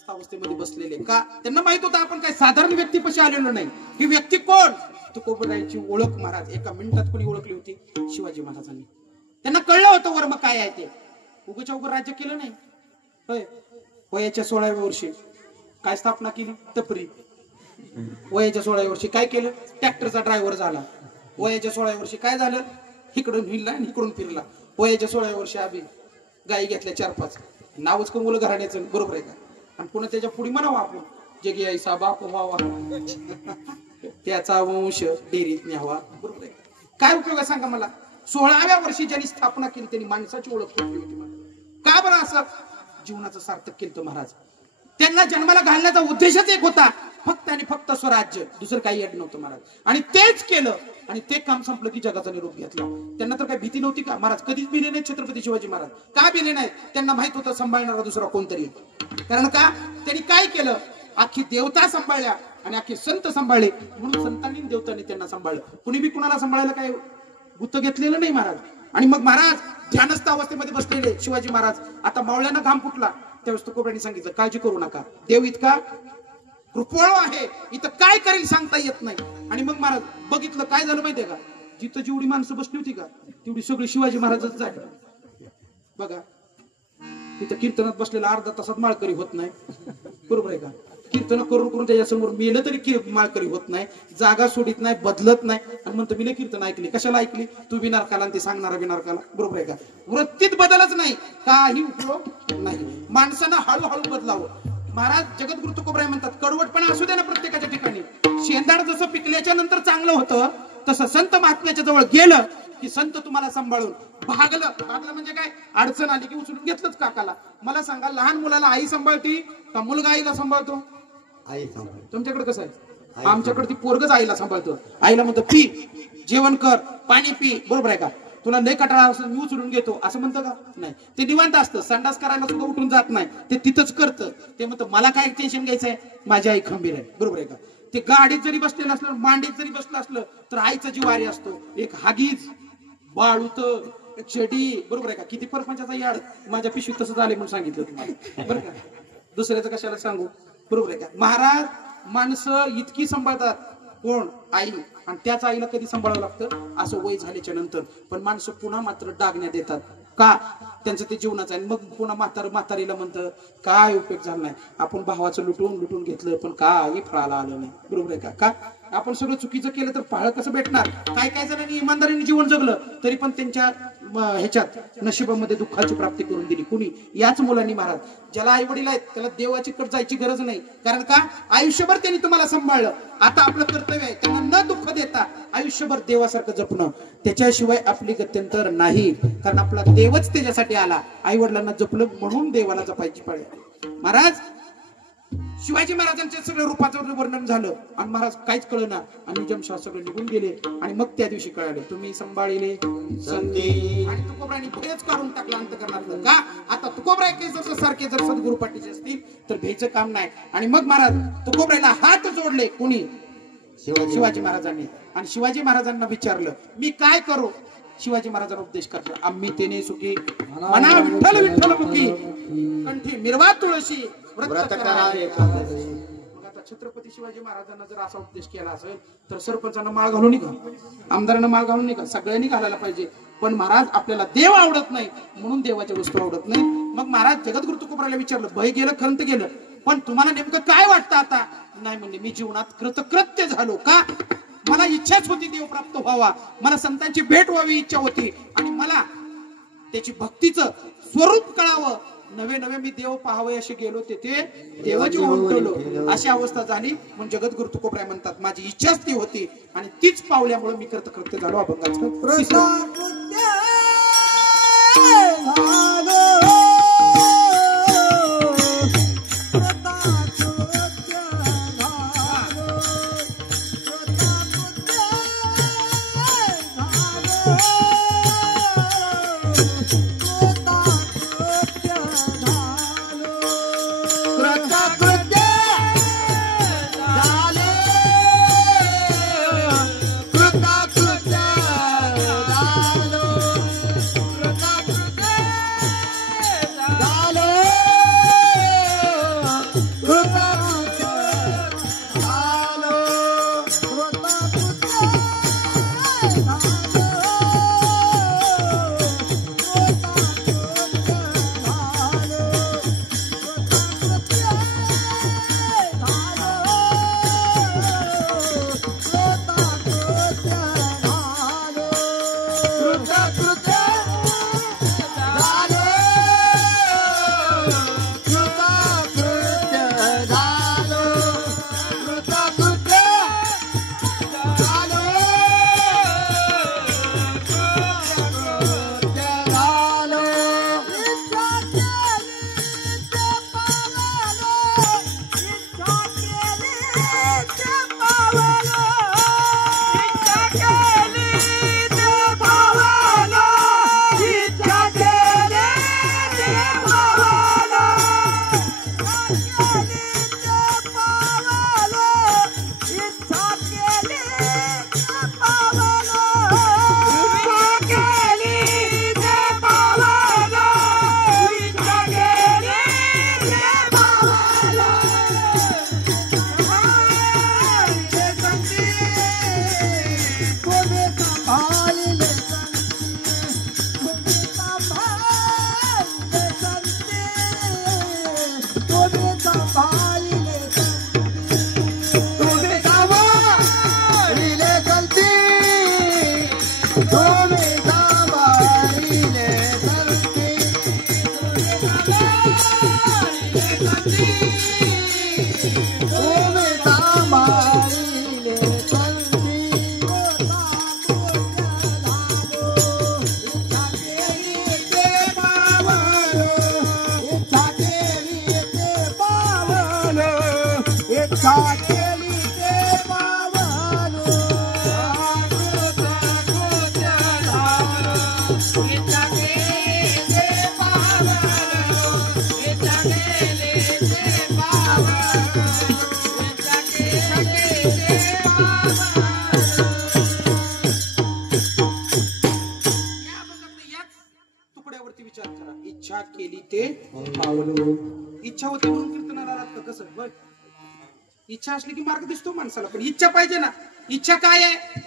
अवस्थेमध्ये बसलेले का? त्यांना माहित होतं आपण काय साधारण व्यक्तीपाशी आलेलो नाही. ही व्यक्ती कोण? तुकोबरायची ओळख महाराज एका मिनिटात कोणी ओळखली होती? शिवाजी महाराजांनी. त्यांना कळलं होतं वर्म काय आहे ते. उगच्या उगं राज्य केलं नाही. होय, वयाच्या 16व्या वर्षी काय स्थापना केली? टपरी. वयाच्या 16व्या वर्षी काय केलं? ट्रॅक्टरचा ड्रायव्हर झाला. वयाच्या 16व्या वर्षी काय झालं? इकडून हिरला आणि इकडून फिरला. वयाच्या 16व्या वर्षी आम्ही गायी घेतल्या 4-5. नावच कमवलं घराण्याचं, बरोबर आहे का? आणि पुन्हा त्याच्या पुढे म्हणावं आपण जगी आईसा बाप व्हावा त्याचा वंश डेरीत न्यावा, बरोबर आहे. काय उपयोग आहे सांगा मला? 16व्या वर्षी ज्यांनी स्थापना केली त्यांनी माणसाची ओळख केली होती. का बरं असं? जीवनाचं सार्थक केलं महाराज. त्यांना जन्माला घालण्याचा उद्देशच एक होता, फक्त आणि फक्त स्वराज्य, दुसरं काही येत नव्हतं महाराज. आणि तेच केलं आणि ते काम संपलं की जगाचा निरोप घेतला. त्यांना तर काही भीती नव्हती का? महाराज कधीच भिले नाही छत्रपती शिवाजी महाराज. का भिले नाही? त्यांना माहित होतं सांभाळणारा दुसरा कोणतरी. कारण का? त्यांनी काय केलं? अख्खी देवता सांभाळल्या आणि अख्खे संत सांभाळले. म्हणून संतांनी देवतांनी त्यांना सांभाळलं. कुणी बी कुणाला सांभाळायला काय गुत्त घेतलेलं नाही महाराज. आणि मग महाराज ध्यानस्थ अवस्थेमध्ये बसलेले शिवाजी महाराज. आता मावळ्यांना घाम फुटला. त्यावेळेस तुकोबरायांनी सांगितलं काळजी करू नका, देव इतका कृपाळू आहे, इथं काय करेल सांगता येत नाही. आणि मग महाराज बघितलं काय झालं माहितीये का? जिथं जेवढी माणसं बसली होती का तेवढी सगळी शिवाजी महाराजच झाली. बघा तिथं कीर्तनात बसलेला अर्धा तासात माळकरी होत नाही, बरोबर आहे का? कीर्तन करून करून त्याच्यासमोर मेलं तरी माळकरी होत नाही, जागा सोडित नाही, बदलत नाही. आणि म्हणतो मी कीर्तन ऐकली. कशाला ऐकली? तू बिनारकाला आणि ते सांगणारा बिनारकाला, बरोबर आहे का? वृत्तीत बदलच नाही, काही उपयोग नाही. माणसानं हळूहळू बदलावं. महाराज जगद्गुरु तुकोबराय म्हणतात कडवटपणा असू दे ना प्रत्येकाच्या ठिकाणी. शेंदाड जसं पिकल्याच्या नंतर चांगलं होतं तसं संत महात्म्याच्या जवळ गेलं की संत तुम्हाला सांभाळून भागलं. भागलं म्हणजे काय? अडचण आली की उचलून घेतलंच काकाला. मला सांगा लहान मुलाला आई सांभाळती का मुलगा आईला सांभाळतो? आई सांभाळ. तुमच्याकडे कसं आहे? आमच्याकडे ती पोरगच आईला सांभाळतो. आईला म्हणतो पी, जेवण कर, पाणी पी, बरोबर आहे का? तुला लय कटाळा असं मी उचलून घेतो असं म्हणतं का? नाही. ते निवांत असतं. संडास करायला सुद्धा उठून जात नाही, ते तिथंच करतं. ते म्हणतं मला काय टेन्शन घ्यायचंय, माझी आई खंबीर आहे, बरोबर आहे का? ते गाडीत जरी बसलेलं असलं, मांडीत जरी बसलं असलं तर आईचा जिवारी असतो. एक हागीज, बाळूत, चडी, बरोबर आहे का? किती परपंचाचा याड माझ्या पिशवीत तसं झाले म्हणून सांगितलं तुम्हाला, बरं का? दुसऱ्याचं कशाला सांगू, बरोबर आहे का? महाराज माणसं इतकी सांभाळतात, कोण? आई. आणि त्याच आईला कधी सांभाळावं लागतं? असं वय झाल्याच्या नंतर. पण माणसं पुन्हा मात्र डागण्यात येतात का? त्यांचं ते जीवनाचं आहे. मग पुन्हा म्हातारीला म्हणतं काय उपयोग झाला नाही, आपण भावाचं लुटून घेतलं पण काही फळाला आलं नाही, बरोबर आहे का? का आपण सगळं चुकीचं केलं तर फळ कसं भेटणार? काय जणांनी इमानदारीने जीवन जगलं तरी पण त्यांच्या ह्याच्यात नशिबामध्ये दुःखाची प्राप्ती करून दिली. कुणी? याच मुलांनी. महाराज ज्याला आई वडील आहेत त्याला देवाची कडे जायची गरज नाही. कारण का? आयुष्यभर त्यांनी तुम्हाला सांभाळलं. आता आपलं कर्तव्य आहे त्यांना न दुःख देता आयुष्यभर देवासारखं जपणं. त्याच्याशिवाय आपली गत्यंतर नाही. कारण आपला देवच त्याच्यासाठी आला. आई वडिलांना जपलं म्हणून देवाला जपायची पाळी आली. महाराज शिवाजी महाराजांच्या सगळं रूपाचं वर्णन झालं आणि महाराज काहीच कळना आणि निजामशाह सगळे निघून गेले. आणि मग त्या दिवशी कळाले तुम्ही सांभाळले संधी. आणि तुकोबरायांनी पुढेच काढून टाकलं अंतःकरणातलं. का? आता तुकोबराय सारखे जर सद्गुरू पाटील असतील तर भ्यायचं काम नाही. आणि मग महाराज तुकोबरायला हात जोडले. कुणी? शिवाजी महाराजांनी. आणि शिवाजी महाराजांना विचारलं मी काय करू? शिवाजी महाराजांना उपदेश करतो आम्ही तेने सुखी मना विठ्ठल विठ्ठल मुखी कंठी मिरवा तुळशी व्रत करावे. छत्रपती शिवाजी महाराजांना जर असा उपदेश केला असेल तर सरपंचांना माळ घालून निघा, आमदारांना माळ घालून निघा, सगळ्यांनी घालायला पाहिजे. पण महाराज आपल्याला देव आवडत नाही म्हणून देवाच्या वस्तू आवडत नाही. मग महाराज जगद्गुरु तुकोबराला विचारलं, भय गेलं खंत गेलं, पण तुम्हाला नेमकं काय वाटतं आता? नाही म्हणजे मी जीवनात कृतकृत्य झालो का? मला इच्छाच होती देव प्राप्त व्हावा, मला संतांची भेट व्हावी इच्छा होती आणि मला त्याची भक्तीचं स्वरूप कळावं. नवे नवे मी देव पाहावे असे गेलो, तेथे देवाची होऊन ठेवलो. अशी अवस्था झाली म्हणून जगद्गुरु तुकोबराय म्हणतात माझी इच्छाच ती होती आणि तीच पावल्यामुळे मी कृतकृत्य झालो. अभंगाचं इच्छा केली ते पावलो. इच्छा होती म्हणून कीर्तनाला लागतं कसं बघ. इच्छा असली की मार्ग दिसतो माणसाला, पण इच्छा पाहिजे ना. इच्छा काय आहे?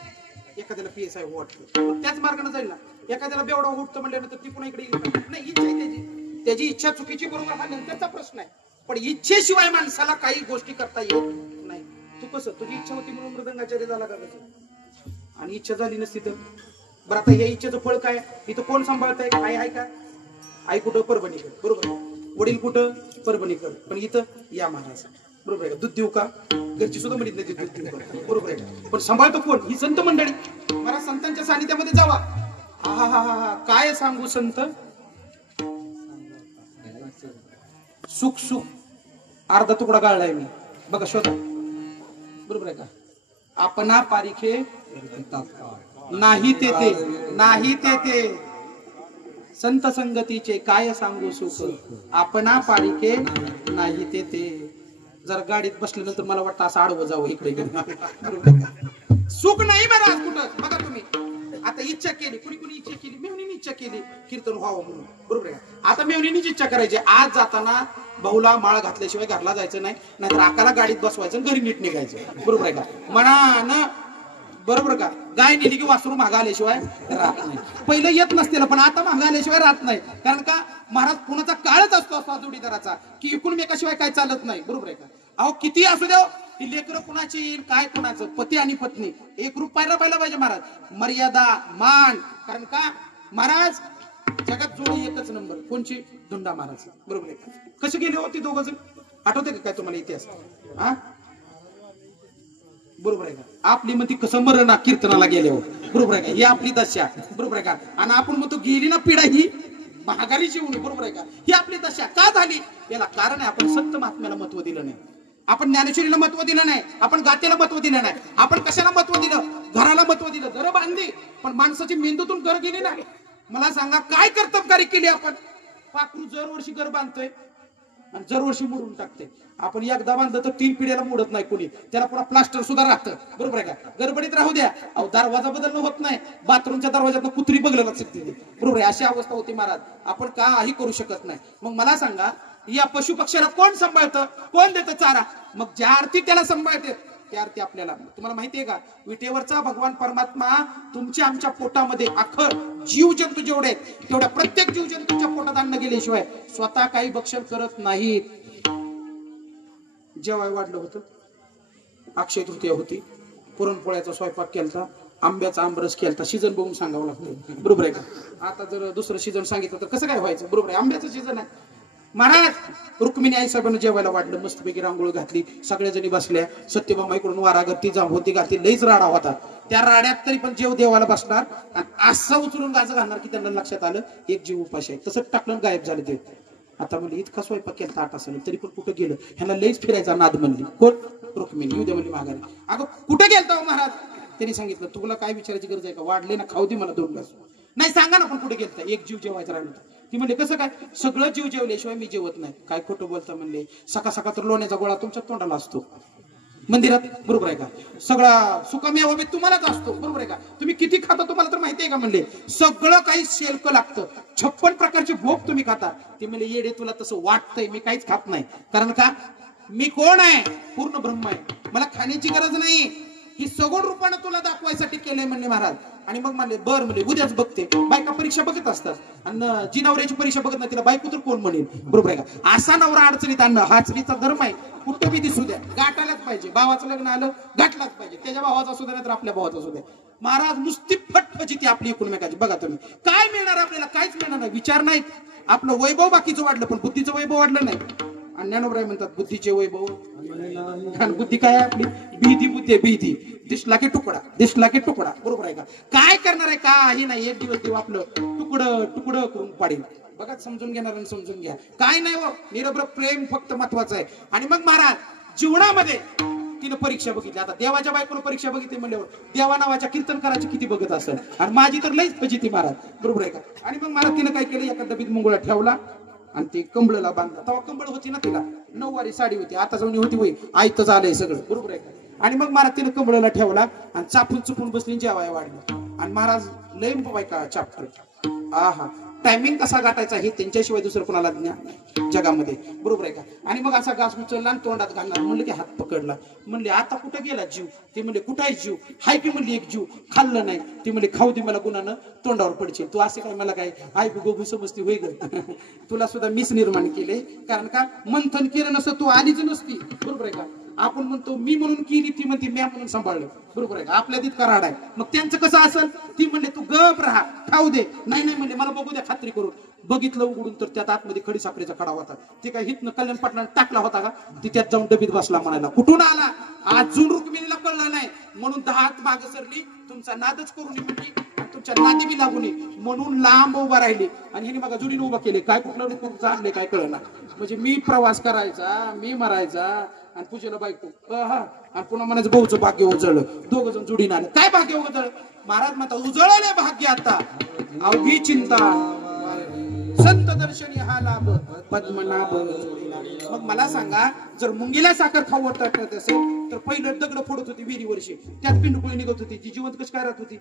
एखाद्याला PSI वाटतं त्याच मार्गाने जाईल ना. एखाद्याला बेवडा उठतं म्हणल्यानंतर ती पुन्हा इकडे नाही. इच्छा आहे त्याची इच्छा चुकीची बरोबर हा नंतरचा प्रश्न आहे, पण इच्छेशिवाय माणसाला काही गोष्टी करता येत नाही. तू कसं तुझी इच्छा होती म्हणून मृदंगाचार्य झाला का कसं? आणि इच्छा झाली नसती तर बरं आता या इच्छेचं फळ काय? इथं कोण सांभाळत आहे? आई आहे का? आई कुठं? परभणीकर, बरोबर. वडील कुठं? परभणीकर. पण इथं या महाराज, बरोबर आहे का? दूध देऊ का? घरची सुद्धा म्हणत नाही दूध देऊ का, बरोबर आहे. पण सांभाळतो कोण? ही संत मंडळी. मला संतांच्या सानिध्यामध्ये जावा. हा हा हा हा काय सांगू संत. सुख सुख अर्धा तुकडा गाळलाय मी बघा, शोधा. बरोबर आहे का? आपणा पारिखे नाही तेथे, नाही तेथे संत संगतीचे काय सांगू सुख. आपणा पारिखे नाही तेथे. जर गाडीत बसल्यानंतर मला वाटतं असं आडवं जावं इकडे. सुख नाही महाराज कुठं बघा तुम्ही. आता इच्छा केली, कुणी कुणी इच्छा केली, मेवणीने इच्छा केली कीर्तन व्हावं म्हणून, बरोबर आहे का? आता मेवणीनीच इच्छा करायची, आज जाताना भाऊला माळ घातल्याशिवाय घरला जायचं नाही, नाहीतर आकाला गाडीत बसवायचं आणि घरी नीट निघायचं, बरोबर आहे का? म्हणा ना, बरोबर का? गाय नेली की वासरू मागा आल्याशिवाय राहत नाही. पहिलं येत नसतील पण आता मागा आल्याशिवाय राहत नाही. कारण का महाराज कुणाचा काळच असतो असा जोडीदाराचा की एकूणमेकाशिवाय काय चालत नाही, बरोबर आहे का? अहो किती असू द्या, ही लेकरं कुणाची येईल, काय कुणाचं, पती आणि पत्नी एक रूप पाहिला पाहिजे महाराज, मर्यादा मान. कारण का महाराज जगात जोडी एकच नंबर, कोणची? धुंडा महाराज, बरोबर आहे का? कसे गेले होते दोघ जण, आठवते का काय तुम्हाला इतिहास? हा, बरोबर आहे का? आपली मग ती कसं मरण कीर्तनाला गेले हो, बरोबर आहे का? ही आपली दशा, बरोबर आहे का? आणि आपण मग तो गेली ना पिढा ही महागारीची होणी, बरोबर आहे का? ही आपली दशा का झाली? याला कारण आहे आपण संत महात्म्याला महत्व दिलं नाही, आपण ज्ञानेश्वरीला महत्व दिलं नाही, आपण गातेला महत्व दिलं नाही, आपण कशाला महत्व दिलं? घराला महत्व दिलं. घरं बांधली पण माणसाची मेंदूतून घर गेली नाही. मला सांगा काय कर्तबगारी केली आपण? पाखरू दरवर्षी घर बांधतोय आणि दरवर्षी मोडून टाकते. आपण एकदा बांधलं तर 3 पिढ्याला मोडत नाही कोणी, त्याला पुन्हा प्लास्टर सुद्धा राहतं, बरोबर आहे का? गडबडीत राहू द्या, अहो दरवाजा बदलणं होत नाही, बाथरूमच्या दरवाज्यात कुत्री बघलेला शिकते, बरोबर आहे? अशी अवस्था होती महाराज, आपण काही करू शकत नाही. मग मला सांगा या पशु पक्ष्याला कोण सांभाळतं, कोण देतं चारा? मग ज्या अर्थी त्याला सांभाळते त्या अर्थी आपल्याला. तुम्हाला माहितीये का विटेवरचा भगवान परमात्मा तुमच्या आमच्या पोटामध्ये अखर जीव जंतू जेवढे आहेत तेवढ्या प्रत्येक जीव जंतूच्या पोटात अन्न गेल्याशिवाय स्वतः काही भक्षण करत नाहीत. जेवाय वाढलं होतं, अक्षय तृतीया होती, पुरणपोळ्याचा स्वयंपाक केलता, आंब्याचा आंबरस केलता, सीजन बघून सांगावं लागतं, बरोबर आहे का? आता जर दुसरं सीजन सांगितलं तर कसं काय व्हायचं, बरोबर आहे? आंब्याचं सीजन आहे. महाराज रुक्मिणी आई साहेबांना जेवायला वाढलं, मस्तपैकी रांगोळ घातली, सगळ्या जणी बसल्या, सत्यभामाईकडून वारागरती होती घातली, लईच राडा होता. त्या राड्यात तरी पण जेव देवाला बसणार आणि असं उचलून गाजं घालणार की त्यांना लक्षात आलं एक जीव उपाशी आहे. तसंच टाकलं, गायब झालं देव. आता म्हणले इतका स्वयंपाक केला 8 तासाने तरी पण कुठं गेलं, ह्याला लईच फिरायचा नाद म्हणली. कोण? रुक्मिणी. येऊ दे म्हणली माघारी. अगं कुठे गेलता महाराज? त्यांनी सांगितलं तुला काय विचारायची गरज आहे का, वाढले ना खाऊ दे मला 2 ग्लास. नाही सांगा ना पण कुठे गेलता? एक जीव जेवायचा राहिलं होतं. ती म्हणले कसं काय? सगळं जीव जेवल्याशिवाय मी जेवत नाही. काय खोटं बोलता म्हणले, सकाळ सकाळ तर लोण्याचा गोळा तुमच्या तोंडाला असतो मंदिरात, बरोबर आहे का? सगळा सुकामेवा बी तुम्हालाच असतो, बरोबर आहे का? तुम्ही किती खाता तुम्हाला तर माहिती आहे का? म्हणले सगळं काही शेल्क लागतं, 56 प्रकारचे भोग तुम्ही खाता. ते म्हणले येडे तुला तसं वाटतंय, मी काहीच खात नाही. कारण का मी कोण आहे? पूर्ण ब्रह्म आहे, मला खाण्याची गरज नाही. ही सगुण रूपानं तुला दाखवायसाठी केलंय म्हणले महाराज. आणि मग म्हणले बर म्हणले उद्याच बघते. बायका परीक्षा बघत असतात आणि जी नवऱ्याची परीक्षा बघत नाही तिला बायको तर कोण म्हणेल, बरोबर आहे का? असा नवरा अडचणीत आणणं हा स्त्रीचा धर्म आहे. कुठं बी दिसू द्या, गाठायलाच पाहिजे. भावाचं लग्न आलं गाठलाच पाहिजे, त्याच्या भावाचा असू द्या नाही तर आपल्या भावाचा असू द्या. महाराज नुसती फटफजी ती आपली एकूणमेकाची. बघा तुम्ही काय मिळणार आपल्याला? काहीच मिळणार नाही. विचार नाहीत, आपलं वैभव बाकीचं वाढलं पण बुद्धीचं वैभव वाढलं नाही. आणि ज्ञानोबराय म्हणतात बुद्धीचे वैभव, कारण बुद्धी काय आहे आपली? भीती बुद्धी आहे, भीती. दिसला की तुकडा, दिसला की तुकडा, बरोबर आहे का? काय करणार आहे? काही नाही, एक दिवस देव आपलं तुकडं तुकडं करून पाडेल. बघा समजून घेणार आणि समजून घ्या. काय नाही हो, निरभ्र प्रेम फक्त महत्वाचं आहे. आणि मग महाराज जीवनामध्ये तिनं परीक्षा बघितली. आता देवाच्या बायकोनं परीक्षा बघितली म्हणल्यावर देवा नावाच्या कीर्तन करायची किती बघत असेल. आणि माझी तर लईच फजिती महाराज, बरोबर आहे का? आणि मग महाराज तिनं काय केलं, एका डबीत मुंगळा ठेवला आणि ते कंबळला बांधला. तेव्हा कंबळ होती ना तिला, 9 वारी साडी होती, आता जाऊन होती वय आयत झालंय सगळं, बरोबर आहे का? आणि मग महाराज तिनं कंबळला ठेवला आणि चापून चुपून बसली, जेवाय वाढली. आणि महाराज लय बायका चाप्टर. आहा, टायमिंग कसा गाठायचा हे त्यांच्याशिवाय दुसरं कोणाला ज्ञान नाही जगामध्ये, बरोबर आहे का? आणि मग असा घास उचलला आणि तोंडात घालणार. म्हणलं की हात पकडला. म्हणले आता कुठं गेला जीव? ते म्हणले कुठं आहे जीव? हाय की म्हणली एक जीव, खाल्लं नाही. ते म्हणले खाऊ दे मला गुणानं तोंडावर पडशील. तू असे काय मला काय आई गोगू समजती होई ग? तुला सुद्धा मीच निर्माण केले. कारण का मंथन केलं नसतं तू आलीच नसती, बरोबर आहे का? आपण म्हणतो मी म्हणून केली, ती म्हणते म्या म्हणून सांभाळलं, बरोबर आहे का? आपल्या तितका राड आहे. मग त्यांचं कसं असेल? ती म्हणले तू गप राहा, खाऊ दे. नाही नाही म्हणले मला बघू द्या खात्री करून. बघितलं उघडून तर त्यात आतमध्ये खडी साखरेचा खडा होता. ते काय हितनं कल्याण पाटलाने टाकला होता का? ती त्यात जाऊन डबीत बसला. म्हणायला कुठून आला? अजून रुक्मिणीला कळलं नाही म्हणून 10 हात मागे सरली. तुमचा नादच करून म्हणली, तुमच्या नादी बी लागू नये म्हणून लांब उभा राहिली. आणि ह्याने बघा जुडीने उभा केले. काय कुठलं रूप आणले काय कळना. म्हणजे मी प्रवास करायचा, मी मरायचा आणि पूजेला बायको, आणि पुन्हा म्हणायचं भाऊचं भाग्य उजळलं. 2 जण जुडीने आले. काय भाग्य उजळलं? महाराज म्हणता उजळले भाग्य आता, अवघी चिंता संत दर्शनी हा लाभ पद्मनाभ. मग मला सांगा, जर मुंगीला साखर खाऊ वाटत असेल तर पहिलं दगड फोडत होती विहिरीवरशी, त्यात पिंडकुळी निघत होती. ती जिवंत कशी काय राहत होती?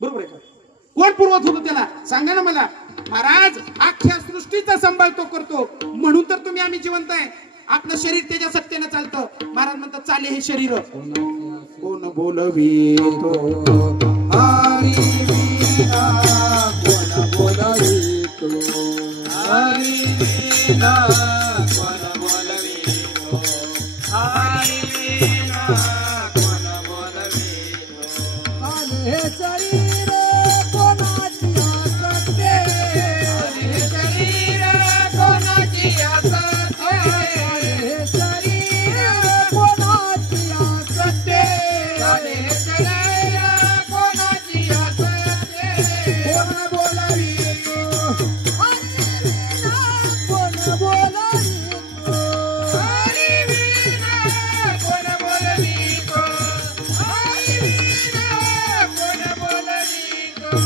बरोबर आहे का? कोण पुरवत होतो त्याला सांगा ना मला. महाराज अख्ख्या सृष्टीचा सांभाळ तो करतो, म्हणून तर तुम्ही आम्ही जिवंत आहे. आपलं शरीर त्याच्या सत्तेने चालतं. महाराज म्हणतात चाले हे शरीर कोण बोलवितो हरी वीणा कोण बोलवितो, हरी वीणा कोण बोलवितो, हरी वीणा कोण बोलवितो. काले शरीर कोणाची असते, काले शरीर कोणाची असते, काले शरीर कोणाची असते, काले शरीर कोणाची असते. कोण बोलवितो हरी वीणा कोण बोलवितो, हरी वीणा कोण बोलवितो, हरी वीणा कोण बोलवितो.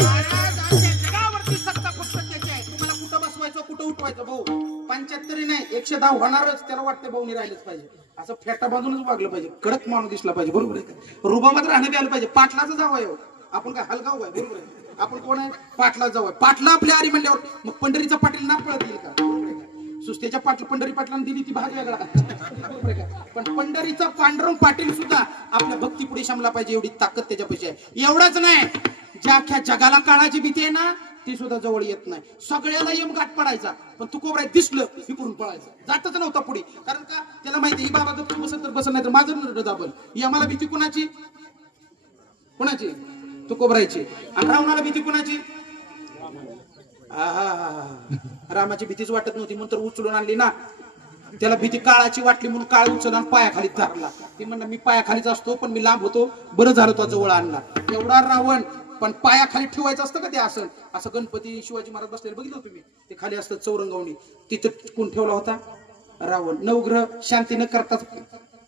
महाराज आमच्या जगावरती सत्ता फक्त त्याची आहे. तुम्हाला कुठं बसवायचं कुठं उठवायचं भाऊ 75 नाही 110 होणारच. त्याला वाटतं भाऊनी राहिलंच पाहिजे, असं फेटा बांधूनच वागलं पाहिजे, कडक माणूस दिसला पाहिजे. बरोबर आहे का? रुबाबात राहणं बी आलं पाहिजे. पाटलाचं जावं आहे हो. आपण काय हलगाव आहे? बरोबर आहे. आपण कोण आहे? पाटला जावं आहे. पाटला आपल्या आरी म्हणल्यावर मग पंढरीचा पाटील ना पळत येईल का? बरोबर आहे का? सुस्तेच्या पाटील पंढरी पाटलांनी दिली ती भाग वेगळा. बरोबर आहे का? पण पंढरीचा पांडुरंग पाटील सुद्धा आपल्या भक्ती पुढे शमला पाहिजे, एवढी ताकद त्याच्यापाशी आहे. एवढाच नाही, ज्या अख्ख्या जगाला काळाची भीती आहे ना ती सुद्धा जवळ येत नाही. सगळ्याला यम गाठ पडायचा, पण तू कोबरा दिसलं की करून पळायचं. जातच नव्हता पुढे. कारण का? त्याला माहिती ही बाबा जर तू बसत तर बसत नाही तर माझं नरड दाबल. यमाला भीती कुणाची? कुणाची? तू कोबरायची. आणि रावणाला भीती कुणाची? रामाची भीतीच वाटत नव्हती म्हणून तर उचलून आणली ना. त्याला भीती काळाची वाटली म्हणून काळ उचलून आणि पायाखाली धरला. ती म्हणलं मी पायाखालीच असतो पण मी लांब होतो, बरं झालं तो जवळ आणला. एवढा रावण, पण पायाखाली ठेवायचं असतं का ते आसन? असं गणपती शिवाजी महाराज बसलेले बघितलं तुम्ही, ते खाली असतं चौरंगवणी. तिथं कोण ठेवला होता? रावण. नवग्रह शांती न करताच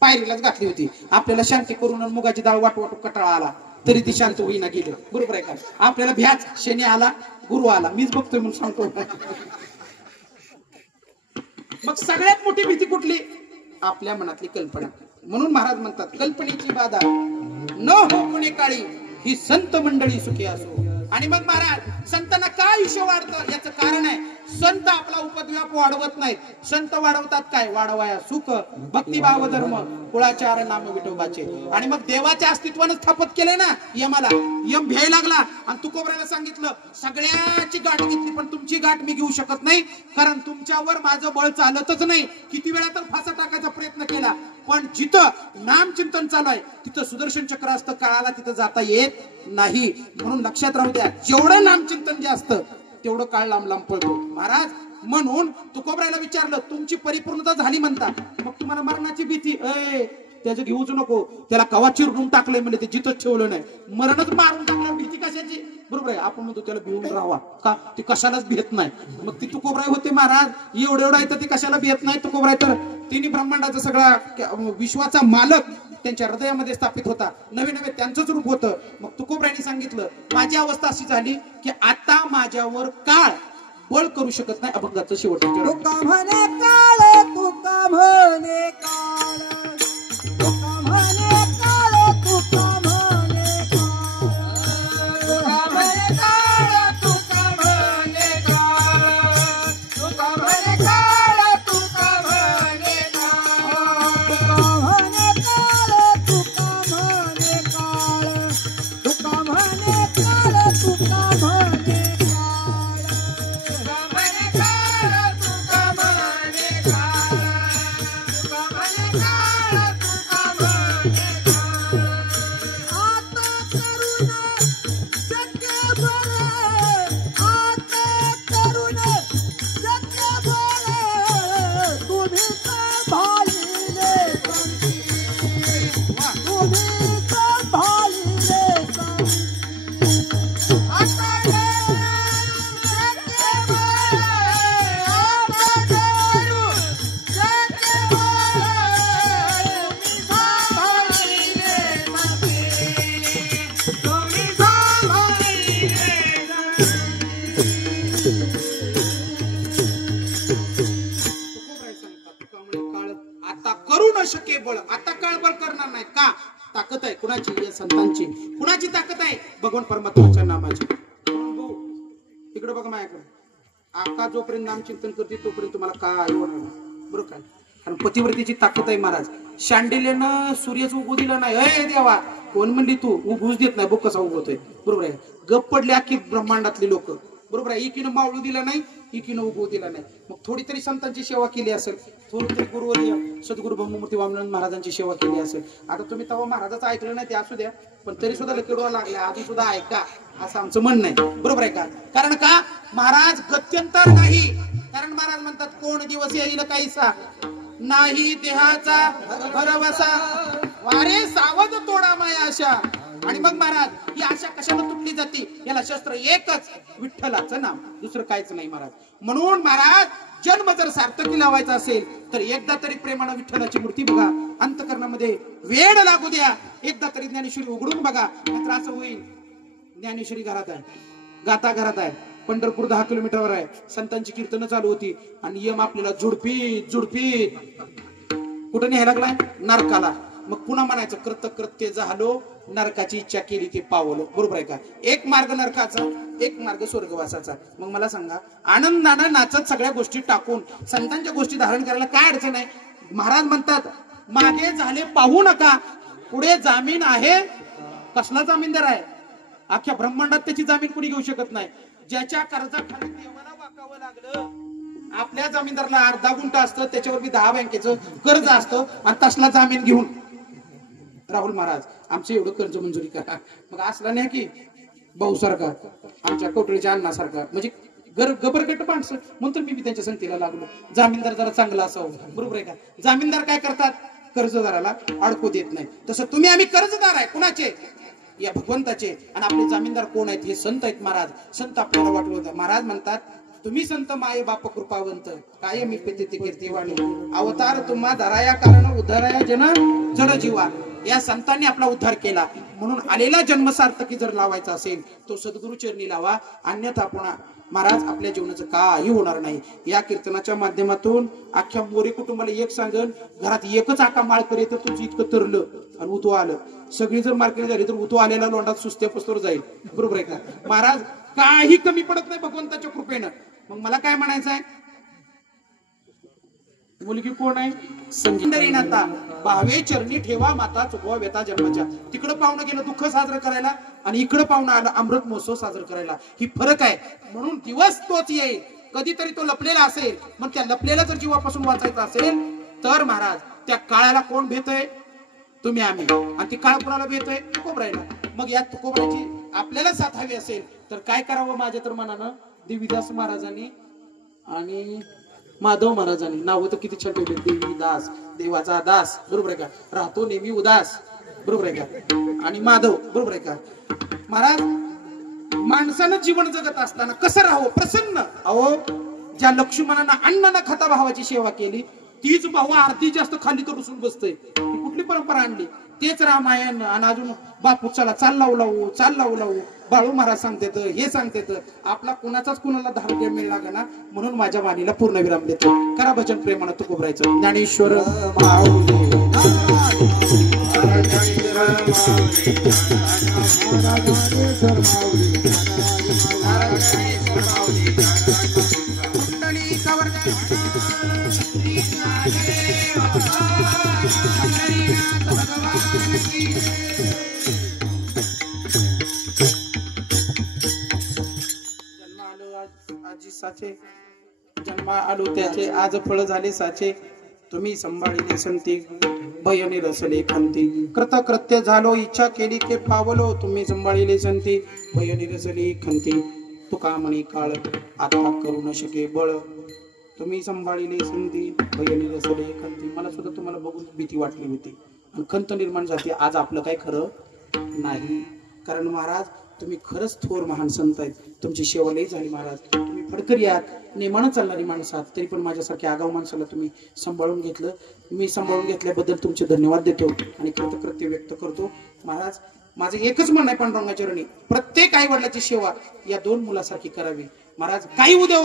पायरीलाच घातली होती. आपल्याला शांती करून मुगाची डाळ वाटू वाटू कटाळा आला तरी ती शांत होईना गेलं. बरोबर आहे का? आपल्याला भ्याच शनी आला गुरु आला. मीच बघतोय म्हणून सांगतो. मग सगळ्यात मोठी भीती कुठली? आपल्या मनातली कल्पना. म्हणून महाराज म्हणतात कल्पनेची बाधा न हो कुणी काळी ही संत मंडळी सुखी असो. आणि मग महाराज संतांना काय आयुष्य वाढतं याचं कारण आहे, संत आपला उपद्व्याप वाढवत नाहीत. संत वाढवतात काय? वाढवाया सुख भक्तिभाव धर्म कुळाचार नाम विठोबाचे. आणि मग देवाच्या अस्तित्वानं स्थापित केलंय ना यमाला. यम भ्यायला लागला आणि तुकोबऱ्याला सांगितलं सगळ्याची गाठ घेतली पण तुमची गाठ मी घेऊ शकत नाही, कारण तुमच्यावर माझं बळ चालतच नाही. किती वेळा तर फासा टाकायचा प्रयत्न केला, पण जिथं नामचिंतन चालू आहे तिथं सुदर्शन चक्र असतं, काळाला तिथं जाता येत नाही. म्हणून लक्षात राहू द्या, जेवढं नामचिंतन जे असतं तेवढं काळ लांब लांब पळतो महाराज. म्हणून तुकोबरायला विचारलं तुमची परिपूर्णता झाली म्हणता, मग तुम्हाला मरणाची भीती? त्याचं घेऊच नको, त्याला कवा चिरडून टाकलंय म्हणजे ते जिथंच ठेवलं नाही. मरणच मारून टाकलं, भीती कशाची? बरोबर आहे. आपण म्हणतो त्याला भिवून राहावा का? ती कशालाच भेट नाही. मग ती तुकोबराय होते महाराज. एवढं आहे तर ती कशाला भेट नाही. तुकोबराय तर तिन्ही ब्रह्मांडाचा सगळा विश्वाचा मालक त्यांच्या हृदयामध्ये स्थापित होता. नवे नवे त्यांचंच रूप होतं. मग तुकोबरायने सांगितलं माझी अवस्था अशी झाली की आता माझ्यावर काळ बळ करू शकत नाही. अभंगाचं शेवटचं तुका म्हणे काळ, तुका म्हणे काळ, तुका म्हणे काळ, तुका म्हणे काळ, तुका म्हणे काळ, तुका म्हणे काळ, तुका म्हणे काळ, तुका म्हणे काळ, तुका म्हणे काळ, तुका म्हणे काळ, तुका म्हणे काळ, तुका म्हणे ताकद आहे कुणाची? या संतांची. कुणाची ताकद आहे? भगवान परमात्म्याच्या नामाची. इकडे बघा माझ्याकडे. आका जोपर्यंत नाम चिंतन करते तोपर्यंत तुम्हाला काय होणार नाही. बरोबर काय? कारण पतिव्रतेची ताकद आहे महाराज. शांडिल्यानं सूर्याचं उगू दिलं नाही. अय देवा, कोण म्हणली तू? उगूच देत नाही. बघ कसा उगवतोय. बरोबर आहे. गप पडले अख्खी ब्रह्मांडातली लोक. बरोबर आहे. एकीनं मावळू दिला नाही, एकीनं उगवू दिला नाही. मग थोडी तरी संतांची सेवा केली असेल, थोडी तरी गुरुवर्य सद्गुरू ब्रह्ममूर्ती वामन महाराजांची सेवा केली असेल. आता तुम्ही तेव्हा महाराजाचं ऐकलं नाही ते असू द्या, पण तरी सुद्धा लकेडवा लागल्या अजून सुद्धा ऐका असं आमचं म्हणणं आहे. बरोबर आहे का? कारण का महाराज गत्यंतर नाही. कारण महाराज म्हणतात कोण दिवस येईल काहीसा नाही देहाचा भरवसा, वारे सावध तोडा माया आशा. आणि मग महाराज ही आशा कशाला तुटली जाते? याला शस्त्र एकच, विठ्ठलाचं नाम, दुसरं काहीच नाही महाराज. म्हणून महाराज जन्म जर सार्थकी लावायचा असेल तर एकदा तरी प्रेमानं विठ्ठलाची मूर्ती बघा, अंतकरणामध्ये वेळ लागू द्या. एकदा तरी ज्ञानेश्वरी उघडून बघा, नाहीतर असं होईल ज्ञानेश्वरी घरात आहे, गाता घरात आहे, पंढरपूर 10 किलोमीटरवर आहे, संतांची कीर्तनं चालू होती आणि यम आपल्याला झुडपीत झुडपीत कुठं न्यायला लागलाय? नरकाला. मग पुन्हा म्हणायचं कृत्य झालो, नरकाची इच्छा केली ते पावलो. बरोबर आहे का? एक मार्ग नरकाचा, एक मार्ग स्वर्गवासाचा. मग मला सांगा, आनंदानं नाचत सगळ्या गोष्टी टाकून संतांच्या गोष्टी धारण करायला काय अडचण आहे? महाराज म्हणतात मागे झाले पाहू नका, पुढे जामीन आहे. कसला जामीनदार आहे? अख्ख्या ब्रह्मांडात त्याची जामीन कोणी घेऊ शकत नाही. ज्याच्या कर्जाखाली देवाला वाकावं लागलं, आपल्या जामीनदारला अर्धा गुंठा असतं, त्याच्यावर बी 10 बँकेचं कर्ज असतं आणि तसला जामीन घेऊन राहुल महाराज आमचं एवढं कर्ज मंजुरी करा. मग असला नाही की भाऊ सारखा, आमच्या कोटळीच्या अण्णासारखा, म्हणजे गबरगट माणसं. म्हणून तर मी त्यांच्या संगतीला लागलो. जामीनदार जरा चांगला असावं. बरोबर आहे का? जामीनदार काय करतात? कर्जदाराला अडकू देत नाही. तसं तुम्ही आम्ही कर्जदार आहे. कुणाचे? या भगवंताचे. आणि आपले जामीनदार कोण आहेत? हे संत आहेत महाराज. संत आपल्याला वाटवतात. महाराज म्हणतात तुम्ही संत माये बाप कृपावंत, काय मी पिते कीर्तिवाणी, अवतार तुम्हा धराया कारण उद्धाराया जन जड जीवा. या संतांनी आपला उद्धार केला. म्हणून आलेला जन्म सार्थकी जर लावायचा असेल तो सद्गुरु चरणी लावा, अन्यथा पुन्हा महाराज आपल्या जीवनाचं काही होणार नाही. या कीर्तनाच्या माध्यमातून अख्ख्या मोरे कुटुंबाला एक सांगन, घरात एकच आका माळकर येतं, तुझं इतकं तरलं आणि उतू आलं. सगळी जर मार्केट झाली तर उतू आलेला लोंडात सुस्त्या पस्तोर जाईल. बरोबर आहे का? महाराज काही कमी पडत नाही भगवंताच्या कृपेनं. मग मला काय म्हणायचं आहे? मुलगी कोण आहे? संगीता भावे चरणी ठेवा माता चुकवा व्यथा जन्माच्या. तिकडं पाहुणं गेलं दुःख साजरं करायला आणि इकडं पाहुणं आलं अमृत महोत्सव साजरं करायला. ही फरक आहे. म्हणून दिवस तोच येईल, कधीतरी तो लपलेला असेल. मग त्या लपलेला जर जीवापासून वाचायचा असेल तर महाराज त्या काळाला कोण भेटतोय? तुम्ही आम्ही. आणि ती काळ कुणाला भेटतोय? तुकोबरायला. मग या तुकोबरायची आपल्याला साथ हवी असेल तर काय करावं? माझ्या तर मनानं देवीदास महाराजांनी आणि माधव महाराजांनी नाव तर किती छान ठेवले. देवीदास, देवाचा दास. बरोबर आहे का? राहतो नेहमी उदास. बरोबर आहे का? आणि माधव. बरोबर आहे का? महाराज माणसानं जीवन जगत असताना कसं राहावं? प्रसन्न. अहो ज्या लक्ष्मणानं अन्न न खाता भावाची सेवा केली तीच भाऊ आरती जास्त खाली तर रुसून बसतय. कुठली परंपरा आणली? तेच रामायण. आणि अजून बापू चला चाल लावू लावू चाल लावू लावू बाळू महाराज सांगतेत, हे सांगतेत. आपला कुणाचाच कुणाला धार्मिक मेळ लागला. म्हणून माझ्या वाणीला पूर्ण विराम देतो. करा भजन प्रेमानं तुकोबरायचं. ज्ञानेश्वर जन्म आलो त्याचे आज फळ झाले साचे. तुम्ही संभाळिले संती भयने रसले खंती. कृतकृत्य झालो इच्छा केली के पावलो. तुम्ही संभाळिले संती भयने रसले खंती. तुका म्हणे काळ आता करू न शके बळ. तुम्ही संभाळिले संती भयने रसले खंती. मला सुद्धा तुम्हाला बघून भीती वाटली होती आणि खंत निर्माण झाली. आज आपलं काय खरं नाही. कारण महाराज तुम्ही खरंच थोर महान संत आहेत. तुमची सेवा लई झाली महाराज. तुम्ही फडकरी आहात, नेमानं चालणारी माणसं आहात. तरी पण माझ्यासारख्या आगाऊ माणसाला तुम्ही सांभाळून घेतलं. मी सांभाळून घेतल्याबद्दल तुमचे धन्यवाद देतो आणि कृतकृत्य व्यक्त करतो. महाराज माझं एकच म्हणणं आहे पांडुरंगाच्या चरणी, प्रत्येक आई वडिलाची सेवा या 2 मुलासारखी करावी. महाराज काही उद्या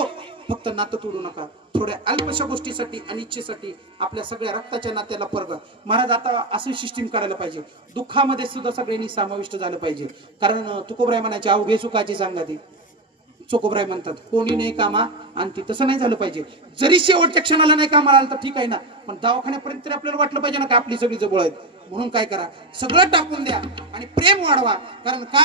फक्त नातं तोडू नका. थोड्या अल्पशा गोष्टीसाठी आणि इच्छेसाठी आपल्या सगळ्या रक्ताच्या नात्याला पर्ग. महाराज आता असं सिस्टीम करायला पाहिजे, दुःखामध्ये सुद्धा सगळ्यांनी समाविष्ट झालं पाहिजे. कारण तुकोबराय म्हणायचे अवघे सुखाची सांगाती, चोकोबराय म्हणतात कोणी नाही कामा आणि तसं नाही झालं पाहिजे. जरी शेवटच्या क्षणाला नाही कामाला आलं तर ठीक आहे ना, पण दवाखान्यापर्यंत तरी आपल्याला वाटलं पाहिजे ना की आपली सगळी जवळ आहेत. म्हणून काय करा, सगळं टाकून द्या आणि प्रेम वाढवा. कारण का,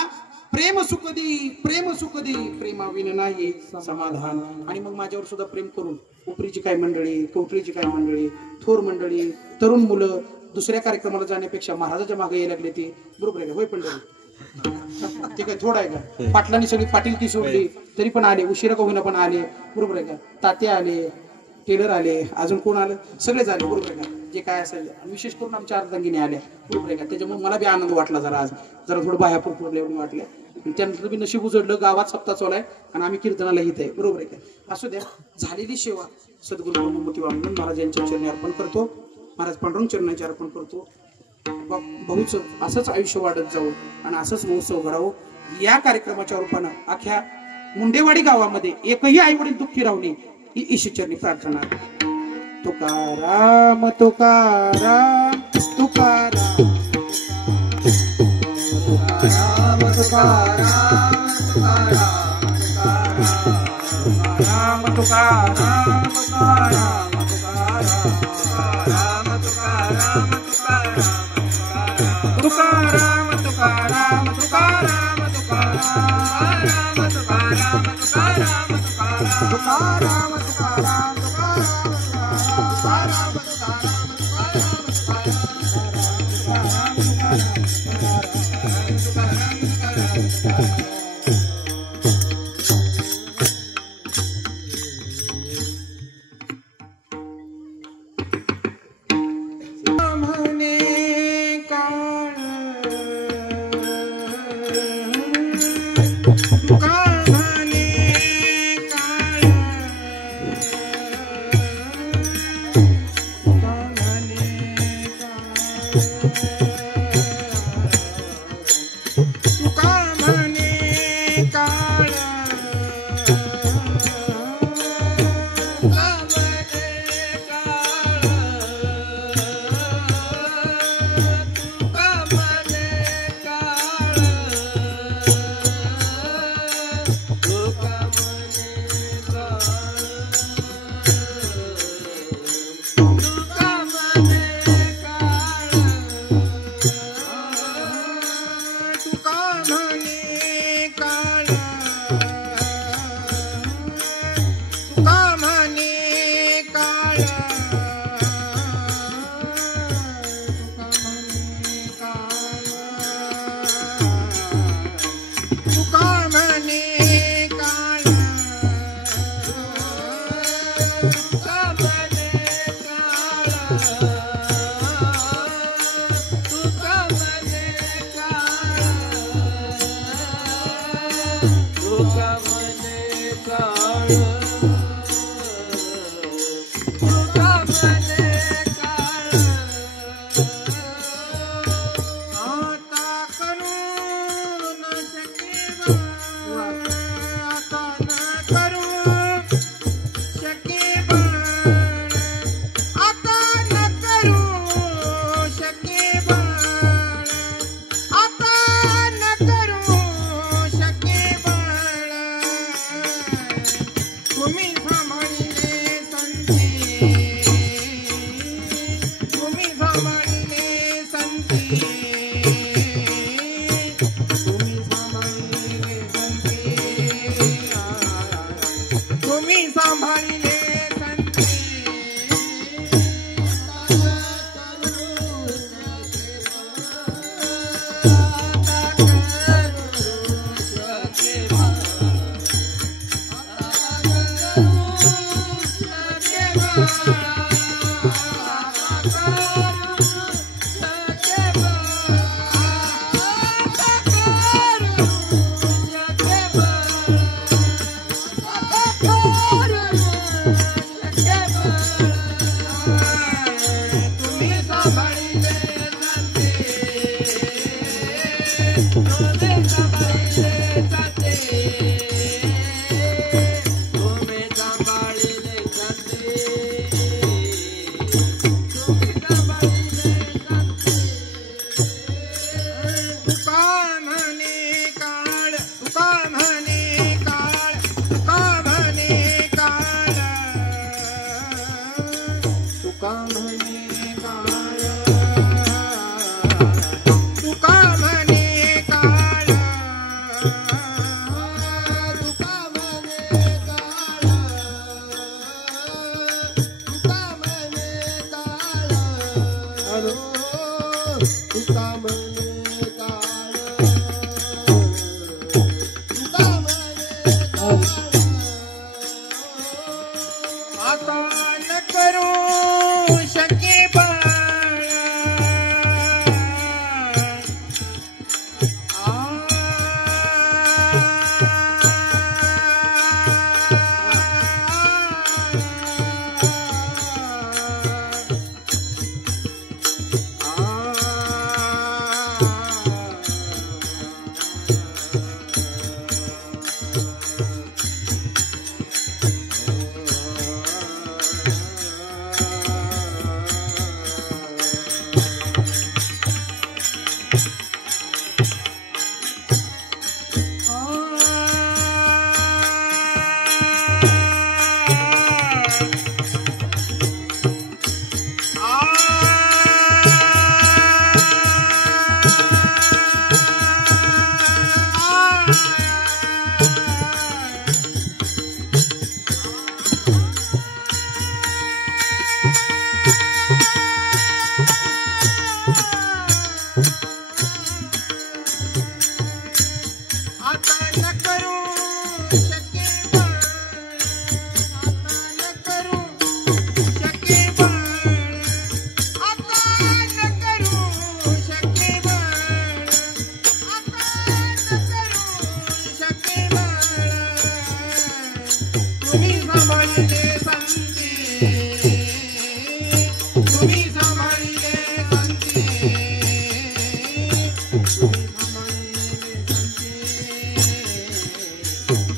प्रेम सुख दे, प्रेम सुख दे, प्रेमाविन नाही समाधान. आणि मग माझ्यावर सुद्धा प्रेम करून उपरीची काय मंडळी, कवठळीची काय मंडळी, थोर मंडळी, तरुण मुलं दुसऱ्या कार्यक्रमाला जाण्यापेक्षा महाराजाच्या मागे यायला लागले ती. बरोबर आहे का? होय पंढरी ते काय थोडं आहे का? पाटलांनी सगळी पाटीलकी सोडली तरी पण आले, उशिरा का होईना पण आले. बरोबर आहे का? तात्या आले, टेलर आले, अजून कोण आलं, सगळेच आले. बरोबर आहे का? जे काय असेल, विशेष करून आमच्या अर्धांगिनी आल्या. बरोबर आहे का? त्याच्यामुळे मला बी आनंद वाटला जरा, आज जरा थोडं बाया पुरपुरल्या एवढं वाटलं. त्यानंतर बी नशीब उजडलं, गावात सप्ताह चालू आहे आणि आम्ही कीर्तनाला हित आहे. बरोबर आहे का? असू द्या, झालेली सेवा सद्गुरू ब्रह्ममूर्ती वामन महाराज यांच्या चरणी अर्पण करतो. महाराज पांडुरंग चरणाचे अर्पण करतो. बहुच असंच आयुष्य वाढत जावं आणि असंच महोत्सव घडावं. या कार्यक्रमाच्या रूपानं अख्ख्या मुंडेवाडी गावामध्ये एकही आईवडील दुःखी राहू नये ही ईश्वरचरणी प्रार्थना. तुकाराम तुकाराम तुकाराम तुकाराम तुकाराम तुकाराम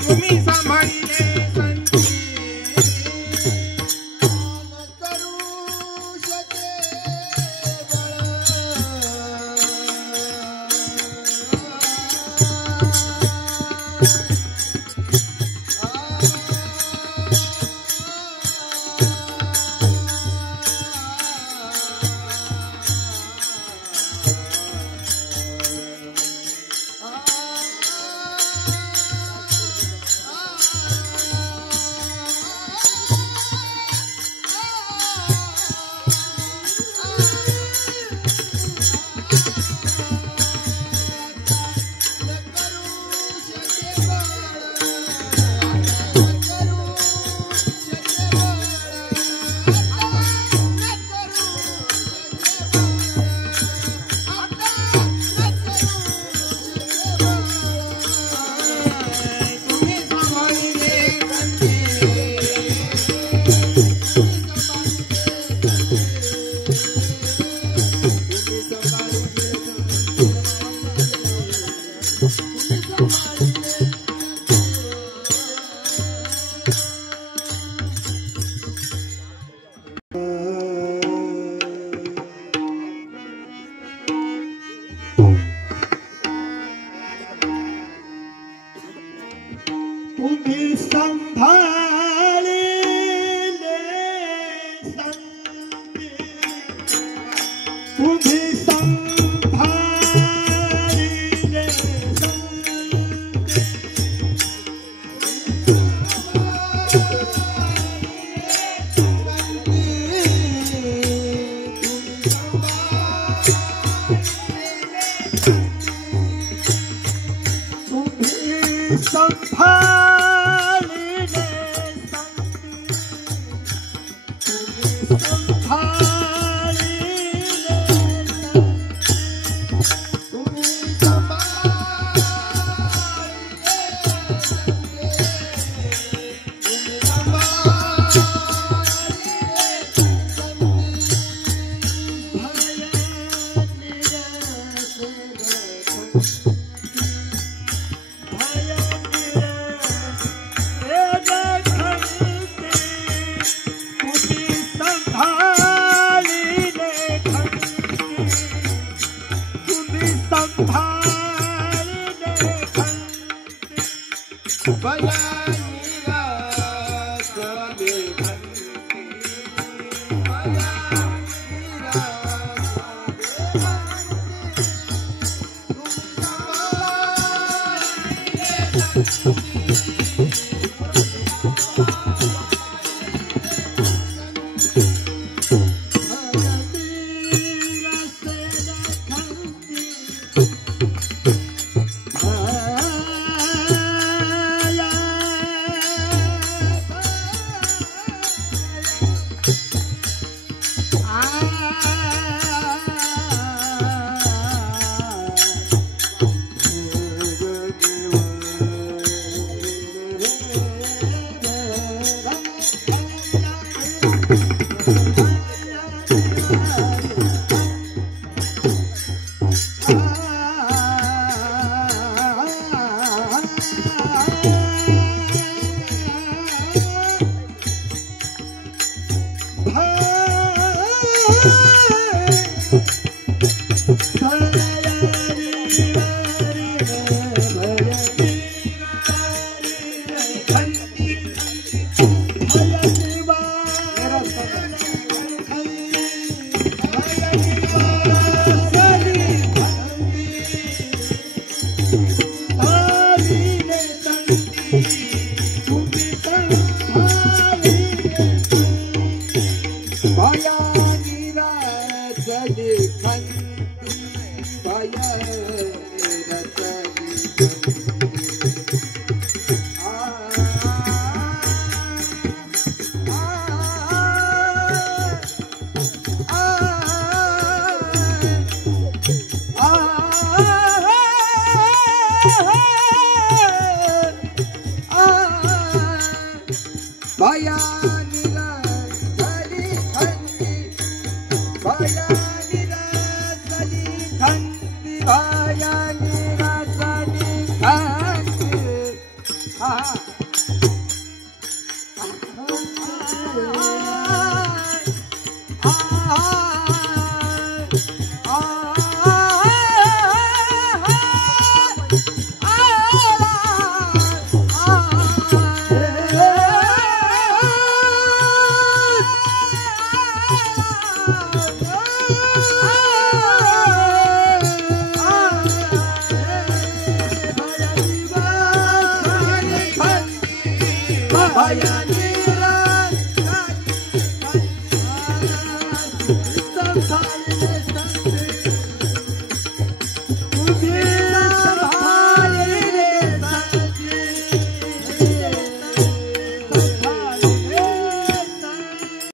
तुम्ही सांभाळिले संती करू शके तुम्ही संभाळिले संती तुम्ही संभाळिले संती तुम्ही संभाळिले Bye.